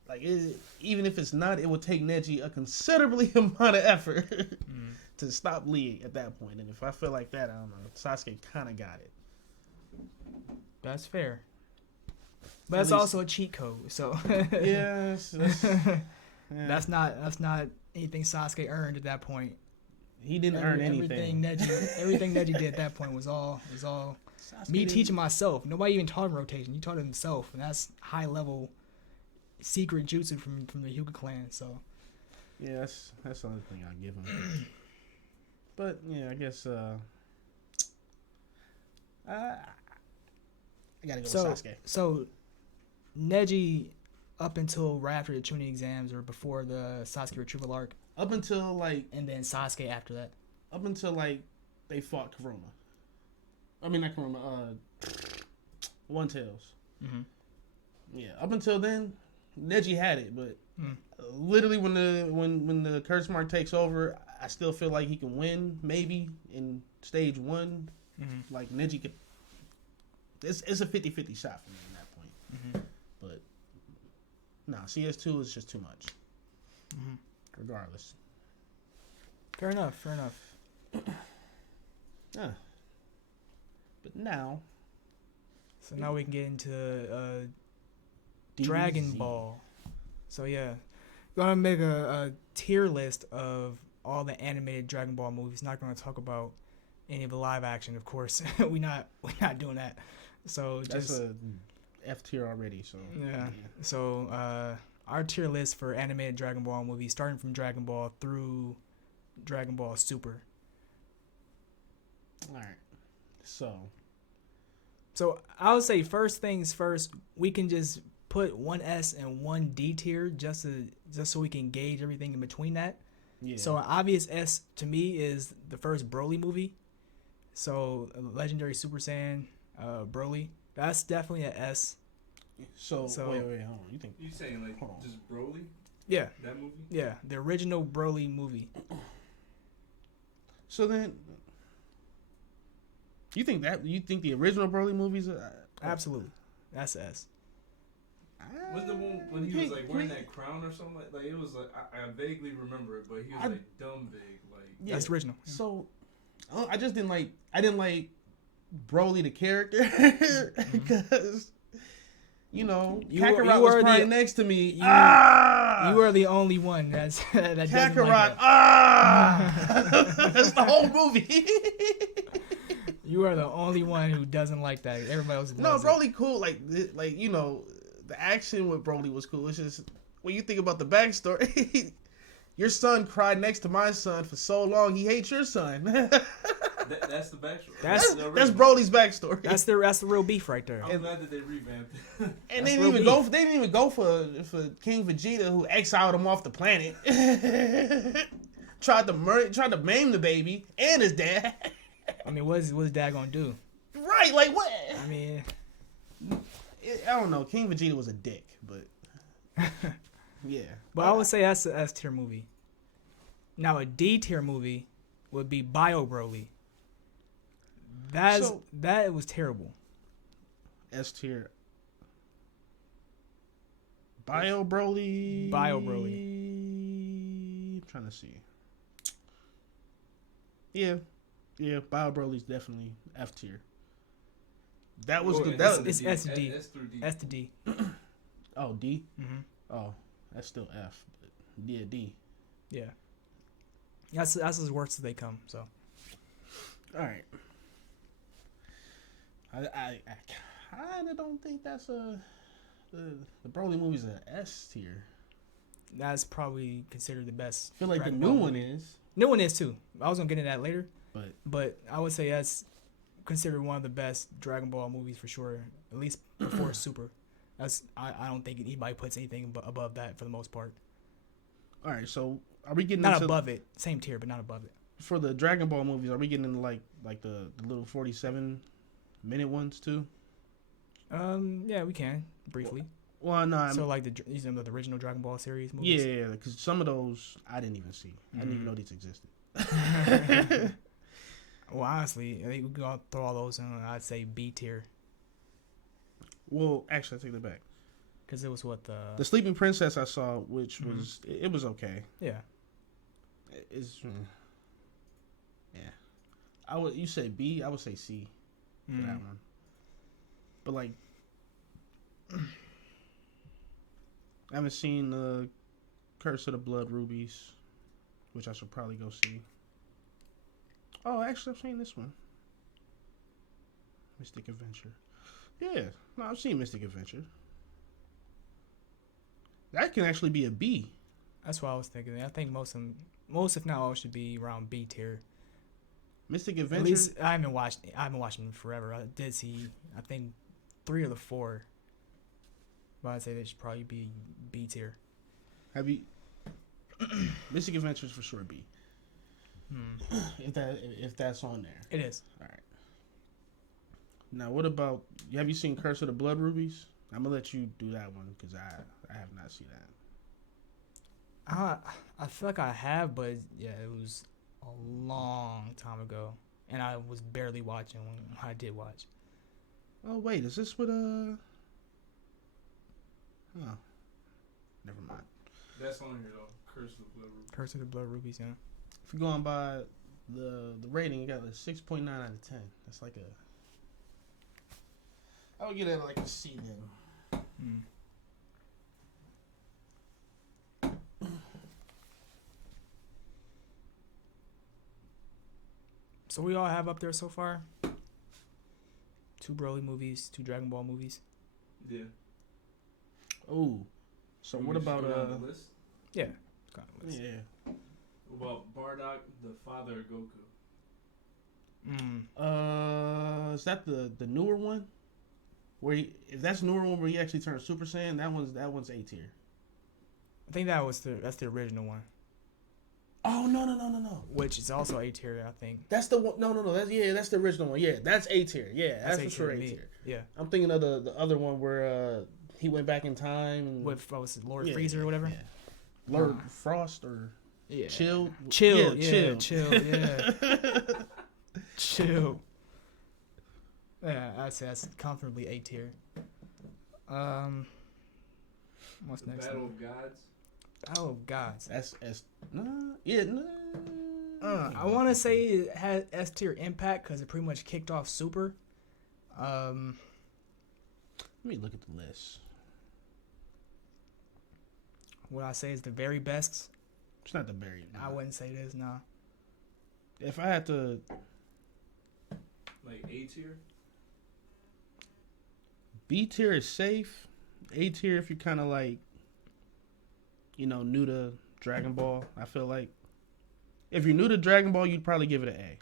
Like, even if it's not, it would take Neji a considerably amount of effort to stop Lee at that point. And if I feel like that, I don't know. Sasuke kind of got it. That's fair. But that's also a cheat code, so. Yes. That's not anything Sasuke earned at that point. He didn't earn anything. Everything Neji did at that point was all me teaching myself. Nobody even taught him rotation. He taught it himself, and that's high level secret jutsu from the Hyuga clan. So yeah, that's the other thing I give him. But yeah, I guess I gotta go with Sasuke. So Neji, up until right after the Chunin exams or before the Sasuke retrieval arc, up until like, and then Sasuke after that, up until like they fought Kurama. I mean not Kurama. One Tails. Yeah, up until then, Neji had it, but literally when the curse mark takes over, I still feel like he can win maybe in stage 1. Mm-hmm. Like Neji could. It's a 50-50 shot for me at that point. Mm-hmm. But nah, CS2 is just too much. Mm-hmm. Regardless. Fair enough. Yeah. But now. So now we can get into Dragon Ball. So yeah, gonna make a tier list of all the animated Dragon Ball movies. Not gonna talk about any of the live action, of course. we're not doing that. So that's just a F tier already. So yeah. So our tier list for animated Dragon Ball movies, starting from Dragon Ball through Dragon Ball Super. All right. So I would say first things first, we can just put one S and one D tier just so we can gauge everything in between that. Yeah. So an obvious S to me is the first Broly movie. So Legendary Super Saiyan Broly. That's definitely an S. So wait, hold on. You saying like just Broly? Yeah. That movie? Yeah, the original Broly movie. So then, you think the original Broly movies? Absolutely, that's S. Was the one when he was like wearing that crown or something like it was like I vaguely remember it, but he was like dumb big like. Yeah, that's original. Yeah. So, I didn't like Broly the character because. You Kakarot was right next to me. You are the only one that doesn't like that. That's the whole movie. You are the only one who doesn't like that. Everybody else loves Broly cool. Like the action with Broly was cool. It's just when you think about the backstory, your son cried next to my son for so long. He hates your son. That's the backstory. That's Broly's backstory. That's the real beef right there. I'm glad that they revamped it. And they didn't even go for King Vegeta, who exiled him off the planet. tried to maim the baby and his dad. I mean, what's his dad gonna do? Right, like what? I mean, I don't know. King Vegeta was a dick, but yeah. But I would say that's an S tier movie. Now a D tier movie would be Bio Broly. That was terrible. S tier. Bio Broly. I'm trying to see. Yeah, Bio Broly's definitely F tier. That was good. It's S to D. S to D. Oh, D? Mm-hmm. Oh, that's still F. But yeah, D. Yeah. That's as worst as they come, so. All right. I kind of don't think that's the Broly movie's an S tier. That's probably considered the best. I feel like the new one is. New one is too. I was gonna get into that later. But I would say that's considered one of the best Dragon Ball movies for sure. At least before Super. I don't think anybody puts anything above that for the most part. All right, so are we getting not above it? Same tier, but not above it. For the Dragon Ball movies, are we getting into like the little 47-minute ones too? Yeah, we can briefly. Well, no. So like the original Dragon Ball series movies. Yeah, because some of those I didn't even see. I didn't even know these existed. Well, honestly, I think we can throw all those in. I'd say B tier. Well, actually, I take that back. Because it was what the Sleeping Princess I saw, which was it was okay. Yeah. You said B, I would say C for that one. But like, I haven't seen Curse of the Blood Rubies, which I should probably go see. Oh, actually, I've seen this one. Mystic Adventure. Yeah, no, I've seen Mystic Adventure. That can actually be a B. That's what I was thinking. I think most if not all should be around B tier. Mystic Adventure. At least I haven't watched them in forever. I did see I think 3 or the 4. But I'd say they should probably be B tier. Have you Mystic Adventure is for sure B. If that's on there. It is. All right. Now, what about? Have you seen Curse of the Blood Rubies? I'm gonna let you do that one because I have not seen that. I feel like I have, but yeah, it was a long time ago, and I was barely watching when I did watch. Oh wait, is this with Oh, never mind. That's on here though. Curse of the Blood Rubies. Curse of the Blood Rubies, yeah. If you're going by the rating, you got a 6.9 out of 10. That's like I would get it like a C then. So we all have up there so far 2 Broly movies, 2 Dragon Ball movies. Yeah. Oh, so what about the list? Yeah. Yeah. What about Bardock, the father of Goku? Is that the newer one? If that's the newer one where he actually turns Super Saiyan, that one's A tier. I think that's the original one. Oh no! Which is also A tier, I think. That's the one. No. That's the original one. Yeah, that's A tier. Yeah, that's for sure A tier. Yeah. I'm thinking of the other one where he went back in time and with what was it, Lord Freezer or whatever. Yeah. Lord Frost or Chill. Chill. Yeah. Chill. Yeah, I'd say that's comfortably A tier. What's next? Battle of Gods. Battle of Gods. That's I want to say it had S tier impact because it pretty much kicked off Super. Let me look at the list. What I say is the very best. It's not the very. I wouldn't say this. Nah. If I had to, like A tier. B tier is safe. A tier if you're kind of like, new to Dragon Ball. I feel like if you're new to Dragon Ball, you'd probably give it an A.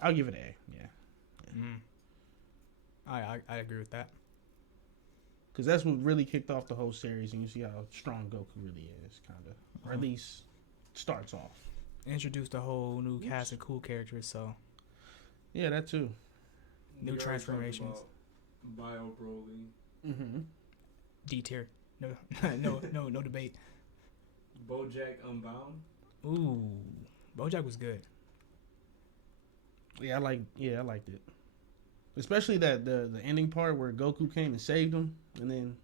I'll give it an A. Yeah. I agree with that. Because that's what really kicked off the whole series, and you see how strong Goku really is, kind of, or at least starts off. Introduced a whole new cast of cool characters, so yeah, that too. New transformations. Bio Broly. Mm-hmm. D tier. No debate. BoJack Unbound. Ooh, BoJack was good. Yeah, I liked it. Especially that the ending part where Goku came and saved him, and then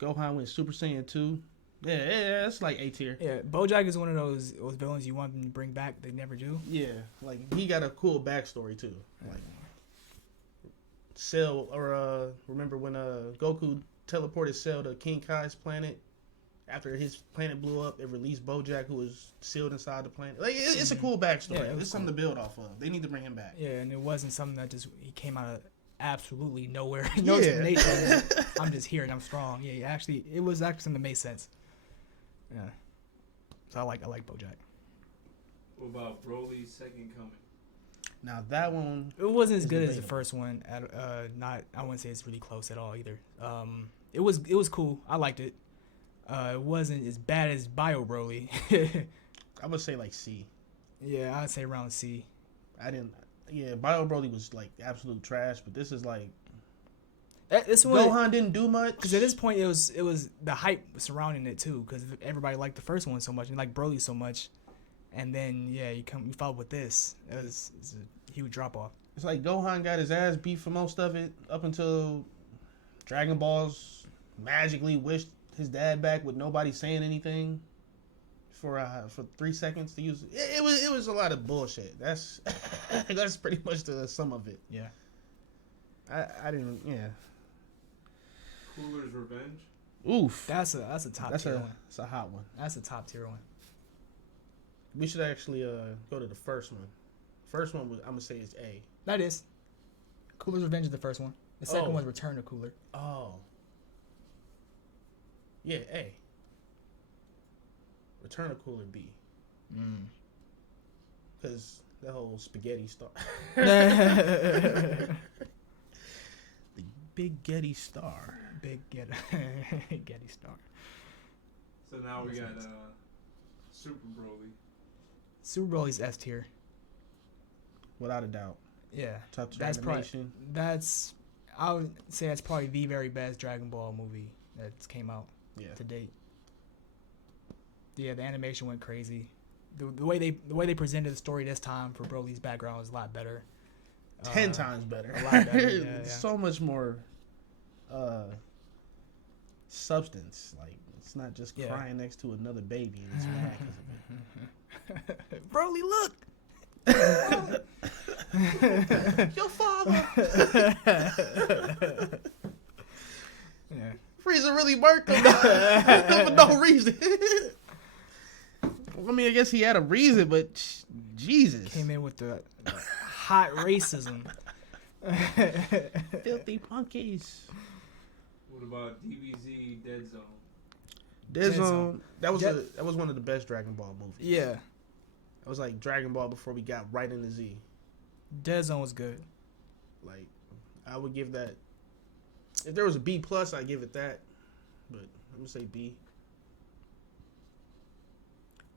Gohan went Super Saiyan 2. Yeah, it's like A tier. Yeah, BoJack is one of those villains you want them to bring back. They never do. Yeah, like he got a cool backstory too. Like Cell, or remember when Goku teleported Cell to King Kai's planet? After his planet blew up, it released BoJack, who was sealed inside the planet. Like it's a cool backstory. Yeah, it's something to build off of. They need to bring him back. Yeah, and it wasn't something that he came out of absolutely nowhere. No explanation. I'm just here and I'm strong. Yeah, actually, it was actually something that made sense. Yeah, so I like BoJack. What about Broly's Second Coming? Now that one, it wasn't as good as the first one. I wouldn't say it's really close at all either. It was cool. I liked it. It wasn't as bad as Bio Broly. I would say like C. Yeah, I'd say around C. Bio Broly was like absolute trash, but this is like this one, Gohan didn't do much. Because at this point, it was the hype surrounding it too, because everybody liked the first one so much and liked Broly so much, and then you follow with this. It's a huge drop off. It's like Gohan got his ass beat for most of it up until Dragon Balls magically wished his dad back with nobody saying anything for 3 seconds to use it. It was a lot of bullshit. That's that's pretty much the sum of it. Yeah. I didn't. Yeah. Cooler's Revenge. Oof. That's a top tier one. That's a hot one. That's a top tier one. We should actually go to the first one. First one I'm gonna say is A. That is. Cooler's Revenge is the first one. The second one's Return to Cooler. Oh. Yeah, A. Return of Cooler B. Because the whole spaghetti star. The Big Getty Star. Big Getty Star. So now we got Super Broly. Super Broly's S tier. Without a doubt. Yeah. Top tier animation. I would say that's probably the very best Dragon Ball movie that's came out to date. Yeah, the animation went crazy. The way they presented the story this time for Broly's background was a lot better. 10 times better. A lot better. Yeah. So much more substance. Like, it's not just crying next to another baby and it's mad because of it. Broly, look! Your father! Yeah. Frieza really marked him for no reason. I mean, I guess he had a reason, but Jesus. Came in with the hot racism. Filthy punkies. What about DBZ Dead Zone? Dead Zone. That was one of the best Dragon Ball movies. Yeah. It was like Dragon Ball before we got right into Z. Dead Zone was good. Like, I would give that. If there was a B+, I'd give it that. But I'm gonna say B.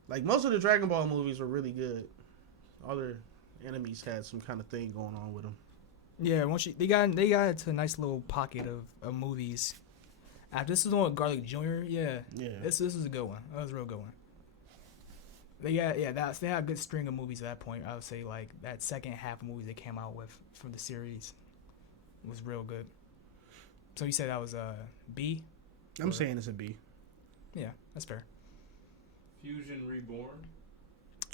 Like, most of the Dragon Ball movies were really good. All their enemies had some kind of thing going on with them. Yeah, they got into a nice little pocket of movies. After this was the one with Garlic Jr. Yeah. This was a good one. That was a real good one. They had a good string of movies at that point. I would say like that second half of movies they came out with from the series was real good. So you said that was a B? I'm saying it's a B. Yeah, that's fair. Fusion Reborn.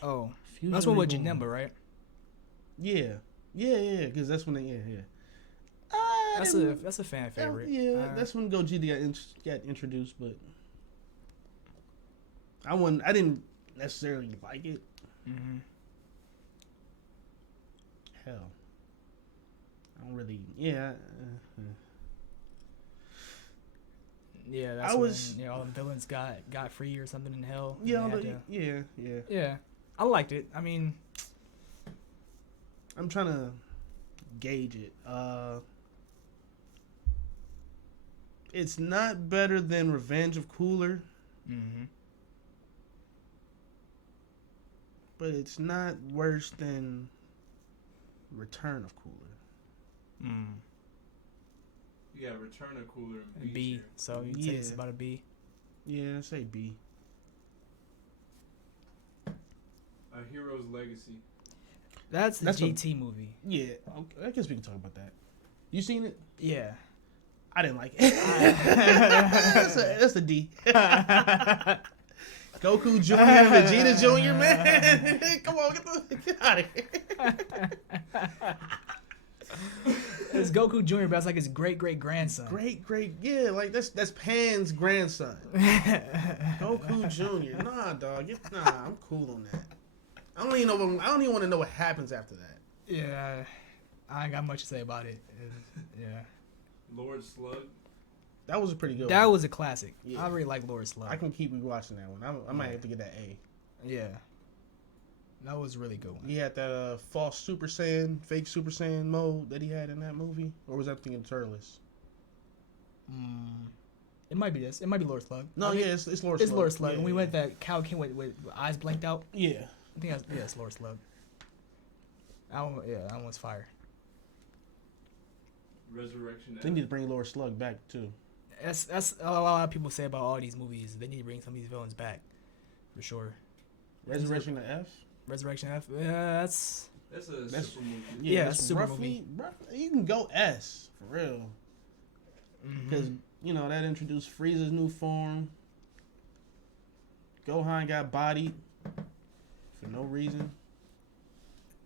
Oh, Fusion that's one with Janemba, right? Yeah, because that's when they that's a fan favorite. That's when Gogeta got introduced, but I didn't necessarily like it. Mm-hmm. Hell, I don't really. Yeah. Yeah, that's when all the villains got free or something in hell. Yeah. I liked it. I mean, I'm trying to gauge it. It's not better than Revenge of Cooler. Mm-hmm. But it's not worse than Return of Cooler. Mm. Yeah, Return of Cooler and B. So you'd say it's about a B? Yeah, I say B. A Hero's Legacy. That's the GT movie. Yeah, okay, I guess we can talk about that. You seen it? Yeah. I didn't like it. That's a D. Goku Jr. and Vegeta Jr., man. Come on, get out of here. It's Goku Jr., but it's like his great-great-grandson. Yeah, like that's Pan's grandson. Goku Jr. Nah, dog. I'm cool on that. I don't even want to know what happens after that. Yeah, I ain't got much to say about it. Yeah. Lord Slug. That was a pretty good That one. was a classic. Yeah. I really like Lord Slug. I can keep rewatching that one. I might have to get that A. Yeah. That was a really good one. He had that false Super Saiyan, fake Super Saiyan mode that he had in that movie? Or was that thinking Turles? It might be this. It might be Lord Slug. No, it's Lord Slug. It's Lord Slug. Yeah, When we went that Cow King with eyes blinked out. Yeah. I think it's Lord Slug. That one's fire. Resurrection F. They need to bring Lord Slug back, too. That's a lot of people say about all these movies. They need to bring some of these villains back. For sure. Resurrection of F? Resurrection F? Yeah, that's a super movie. Yeah, that's a super roughly, movie. You can go S, for real. Because, that introduced Frieza's new form. Gohan got bodied for no reason.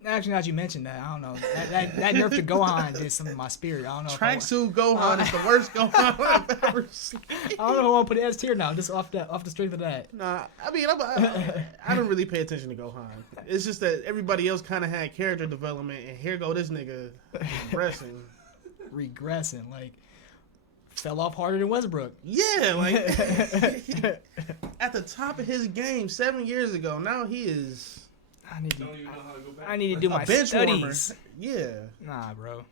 Actually, now that you mentioned that, I don't know. That nerf to Gohan did something to my spirit. I don't know. Tracksuit Gohan is the worst Gohan I've ever seen. I don't know if I want to put it S tier now, just off the strength of that. Nah, I mean, I don't really pay attention to Gohan. It's just that everybody else kind of had character development, and here go this nigga regressing. Like, fell off harder than Westbrook. Yeah, like, at the top of his game 7 years ago, now he is... I need to do my studies. Yeah. Nah, bro.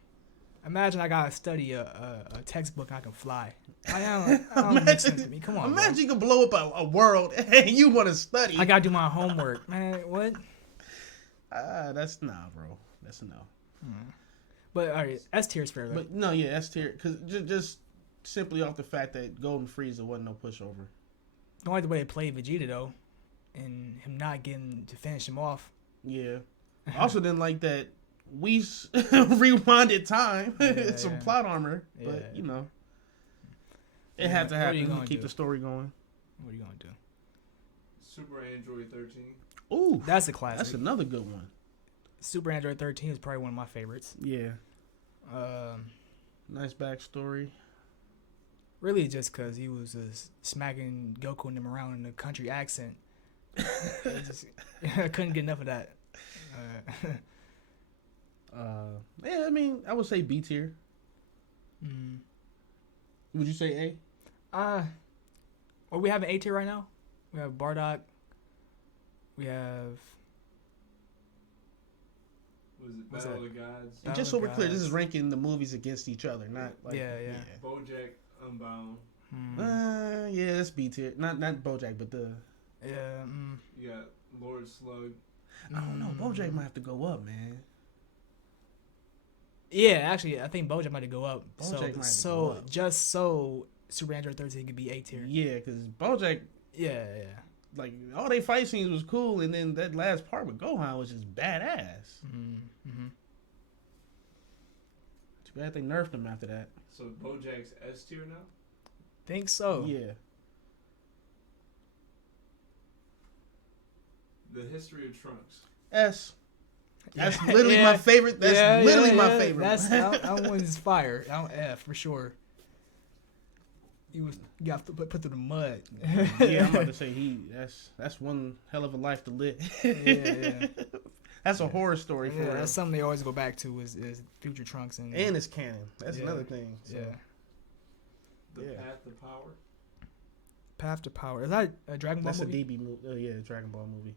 Imagine I gotta study a textbook and I can fly. I don't make sense to me. Come on, imagine you can blow up a world and you want to study. I gotta do my homework, man. What? That's bro. That's a no. But all right, S tier is fair. Though. But no, yeah, S tier because just simply off the fact that Golden Frieza wasn't no pushover. Don't like the way they played Vegeta though. and him not getting to finish him off. Yeah. I also didn't like that we rewinded time. It's some plot armor, but you know, it had to happen to keep the story going. What are you gonna do? Super Android 13. Ooh, that's a classic. That's another good one. Super Android 13 is probably one of my favorites. Yeah. Nice backstory. Really, just because he was smacking Goku and them around in a country accent. I couldn't get enough of that. Yeah, I mean, I would say B tier. Mm. Would you say A? Well, we have an A tier right now. We have Bardock. We have. Was it Battle of the Gods? And just so we're clear, this is ranking the movies against each other, not like yeah. BoJack Unbound. Yeah, that's B tier. Not BoJack, but the. Yeah. You got Lord Slug. I don't know. BoJack might have to go up, man. Yeah, actually, I think BoJack might go up. Go up. Just so Super Android 13 could be A tier. Yeah, because BoJack. Yeah. Like all they fight scenes was cool, and then that last part with Gohan was just badass. Too bad they nerfed him after that. So BoJack's S tier now? Think so. Yeah. The History of Trunks. S. That's literally my favorite. That's literally my favorite. That one's fire. F for sure. You got to put through the mud. Yeah, I'm about to say that's one hell of a life to live. Yeah. That's a horror story for real. That's something they always go back to is Future Trunks and it's canon. That's another thing. So. Yeah. The Path to Power. Path to Power. Is that a Dragon Ball movie? That's a DB movie. Dragon Ball movie.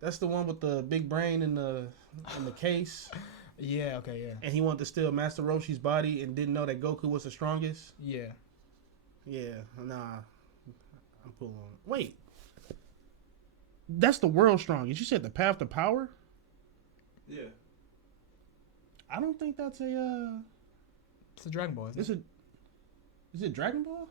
That's the one with the big brain in the case. Yeah. Okay. Yeah. And he wanted to steal Master Roshi's body and didn't know that Goku was the strongest. Yeah. Yeah. Nah. I'm pulling on it. Wait. That's the world's strongest. You said the Path to Power? Yeah. I don't think that's a. It's a Dragon Ball. Isn't it? Is it Dragon Ball?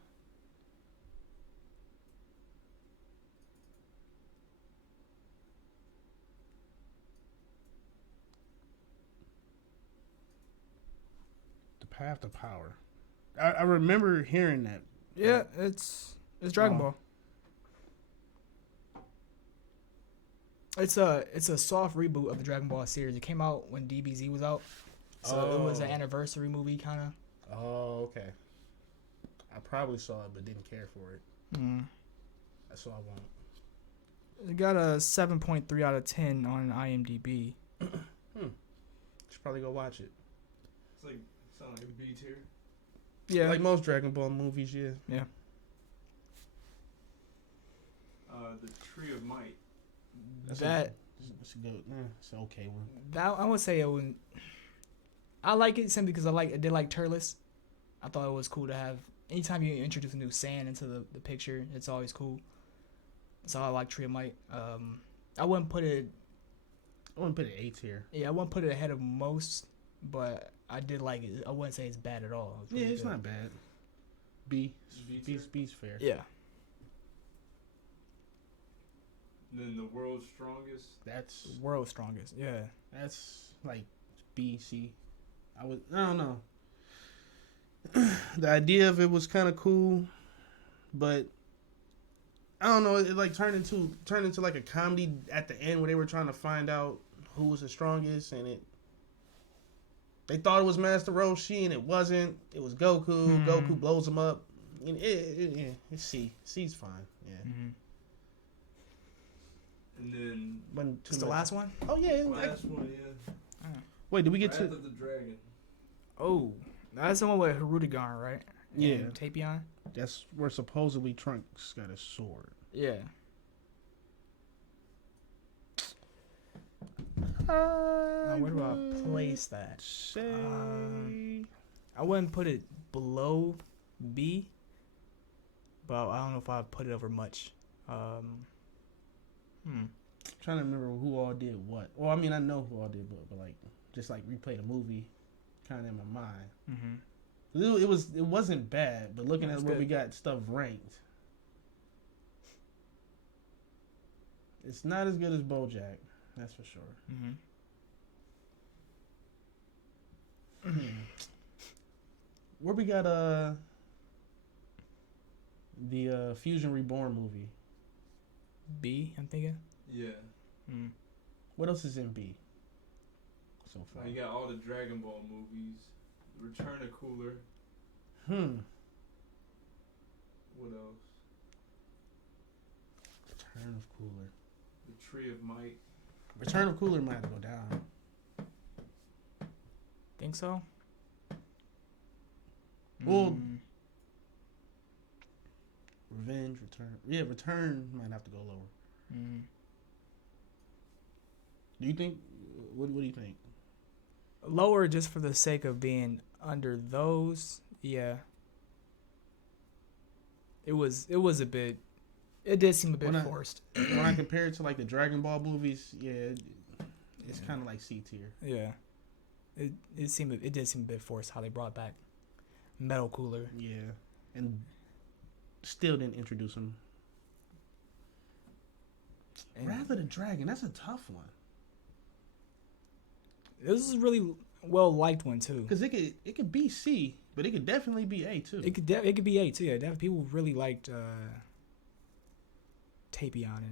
The Path to Power. I remember hearing that. Yeah, it's Dragon Ball. It's a soft reboot of the Dragon Ball series. It came out when DBZ was out, so it was an anniversary movie kind of. Oh, okay. I probably saw it, but didn't care for it. That's all I want. It got a 7.3 out of 10 on IMDb. Should probably go watch it. It's sound like a B tier. Yeah, like most Dragon Ball movies. Yeah. Yeah. The Tree of Might. It's a good. It's an okay one. That I would say it would. I like it simply because I did like Turles. I thought it was cool to have. Anytime you introduce a new Saiyan into the picture, it's always cool. So I like Tree of Might. I wouldn't put it A tier. Yeah, I wouldn't put it ahead of most, but I did like it. I wouldn't say it's bad at all. It's not bad. B's fair. Yeah. And then the World's Strongest. That's World's Strongest. Yeah. That's like B, C. I don't know. The idea of it was kind of cool, but I don't know. It like turned into like a comedy at the end where they were trying to find out who was the strongest, and they thought it was Master Roshi, and it wasn't. It was Goku. Goku blows him up. It's C. C's fine. Yeah. And then it's the last one. Oh yeah, last one. Yeah. Wait, did we get Wrath of the Dragon? Oh, that's the one with Hirudegarn, right? Yeah. And Tapion. That's where supposedly Trunks got a sword. Yeah. Now, where do I place that? I wouldn't put it below B, but I don't know if I'd put it over much. Trying to remember who all did what. Well, I mean, I know who all did what, but like, just like replay the movie, kind of in my mind. It wasn't bad, but looking at where we got stuff ranked, It's not as good as BoJack. That's for sure. Where we got the Fusion Reborn movie? B, I'm thinking. Yeah. What else is in B? So far, you got all the Dragon Ball movies. Return of Cooler. What else? Return of Cooler. The Tree of Might. Return of Cooler might have to go down. Think so? Well, Revenge, Return. Yeah, Return might have to go lower. Do you think? What do you think? Lower just for the sake of being under those. Yeah. It was a bit. It did seem a bit forced. When I compare it to like the Dragon Ball movies, it's kind of like C tier. Yeah. It did seem a bit forced how they brought back Metal Cooler. Yeah, and still didn't introduce him. Wrath of the Dragon, that's a tough one. This is a really well liked one too. Because it could be C, but it could definitely be A too. It could be A too. Yeah, people really liked Tapion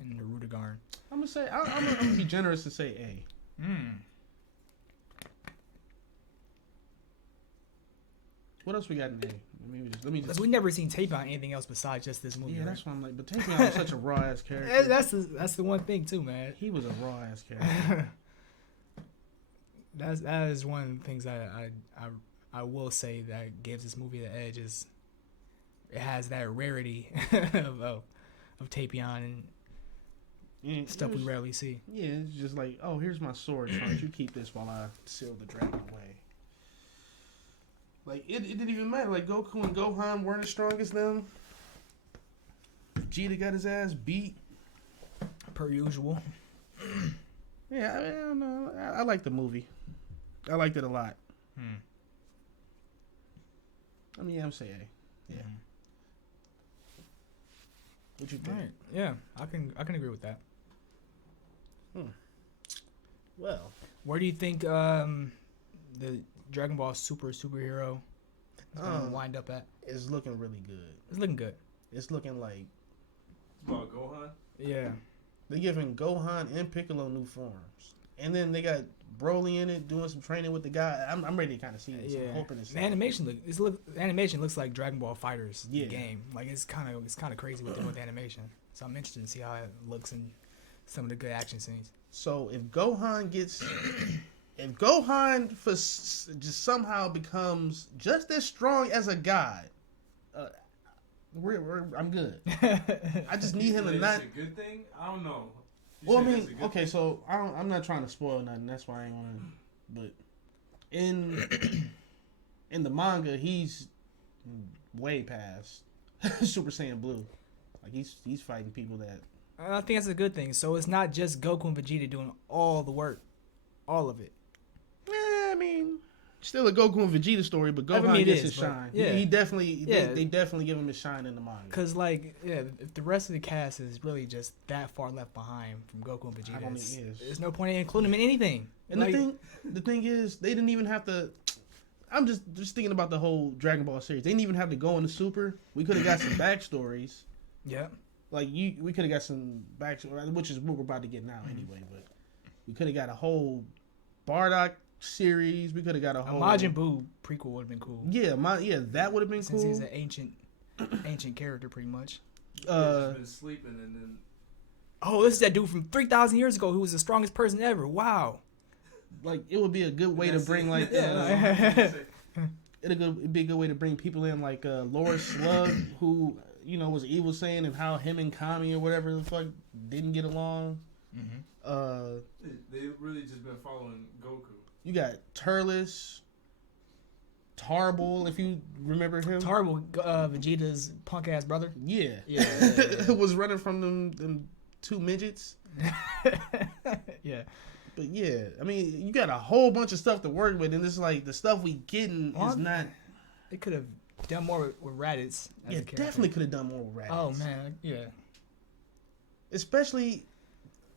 and Rudigarn. I'm gonna say I'm gonna be generous and say A. What else we got in A? Let me just. We never seen Tapion anything else besides just this movie. Yeah, right? that's why I'm like. But Tapion was such a raw ass character. That's the one thing too, man. He was a raw ass character. That is one of the things I will say that gives this movie the edge is it has that rarity of Tapion and stuff we rarely see. Yeah, it's just like, oh, here's my sword, Trunks. You keep this while I seal the dragon away. Like, it didn't even matter. Like, Goku and Gohan weren't as strong as them. Vegeta got his ass beat. Per usual. Yeah, I don't know. I like the movie. I liked it a lot. I mean, I'm saying A. Yeah. What you think? Right. Yeah, I can agree with that. Well, where do you think the Dragon Ball superhero is gonna wind up at? It's looking really good. It's looking good. It's looking like. It's about Gohan? Yeah. They're giving Gohan and Piccolo new forms. And then they got Broly in it doing some training with the guy. I'm ready to kind of see this. Yeah. I'm hoping it's the animation looks like Dragon Ball Fighters the game. Like it's kind of crazy what they're doing with the animation. So I'm interested to see how it looks in some of the good action scenes. So if Gohan just somehow becomes just as strong as a god, I'm good. I just need him to not. Is it a good thing? I don't know. Well, I mean, okay, so I'm not trying to spoil nothing. That's why I ain't want to. But in the manga, he's way past Super Saiyan Blue. Like he's fighting people that. I think that's a good thing. So it's not just Goku and Vegeta doing all the work, all of it. I mean, still a Goku and Vegeta story, but Gohan gets his shine. Yeah, he definitely. Yeah. They definitely give him his shine in the manga. Cause if the rest of the cast is really just that far left behind from Goku and Vegeta, there's no point in including them in anything. And the thing is, they didn't even have to. I'm just thinking about the whole Dragon Ball series. They didn't even have to go into Super. We could have got some backstories. Yeah. Like we could have got some backstory, which is what we're about to get now anyway. But we could have got a whole Bardock series. We could have got a whole Majin Buu prequel would have been cool. Yeah, that would have been cool. Since he's an ancient character, pretty much. He's just been sleeping and then. Oh, this is that dude from 3,000 years ago who was the strongest person ever. Wow. Like it would be a good way to bring like. It'd be a good way to bring people in like Lord Slug, who was Evil Saiyan, and how him and Kami or whatever the fuck didn't get along. They really just been following Goku. You got Turles, Tarble, if you remember him. Tarble, Vegeta's punk ass brother. Yeah. Was running from them two midgets. Yeah. But yeah, I mean, you got a whole bunch of stuff to work with, and it's like the stuff we getting is not. They could have done more with Raditz. Yeah, definitely could have done more with Raditz. Oh man, yeah. especially,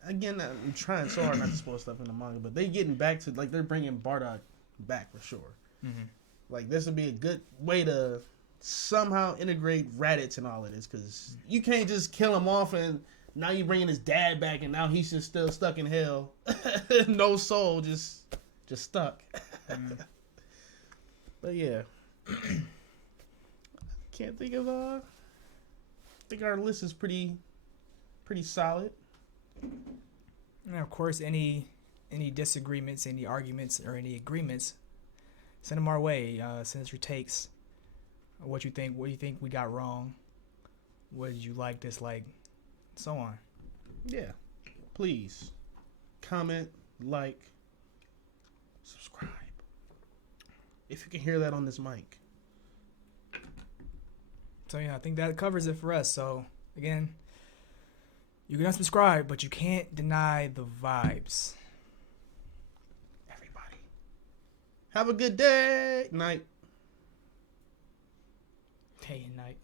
again, I'm trying so hard not to spoil stuff in the manga, but they getting back to, like, they're bringing Bardock back for sure. Mm-hmm. Like, this would be a good way to somehow integrate Raditz and all of this, because you can't just kill him off and now you're bringing his dad back and now he's just still stuck in hell. No soul, just stuck. But yeah. Can't think of I think our list is pretty solid. And of course, any disagreements, any arguments, or any agreements, send them our way. Send us your takes. What you think we got wrong. What did you like, dislike, so on. Yeah. Please comment, like, subscribe. If you can hear that on this mic. So yeah, I think that covers it for us. So again, you can unsubscribe, but you can't deny the vibes. Everybody, have a good day. Night. Day and night.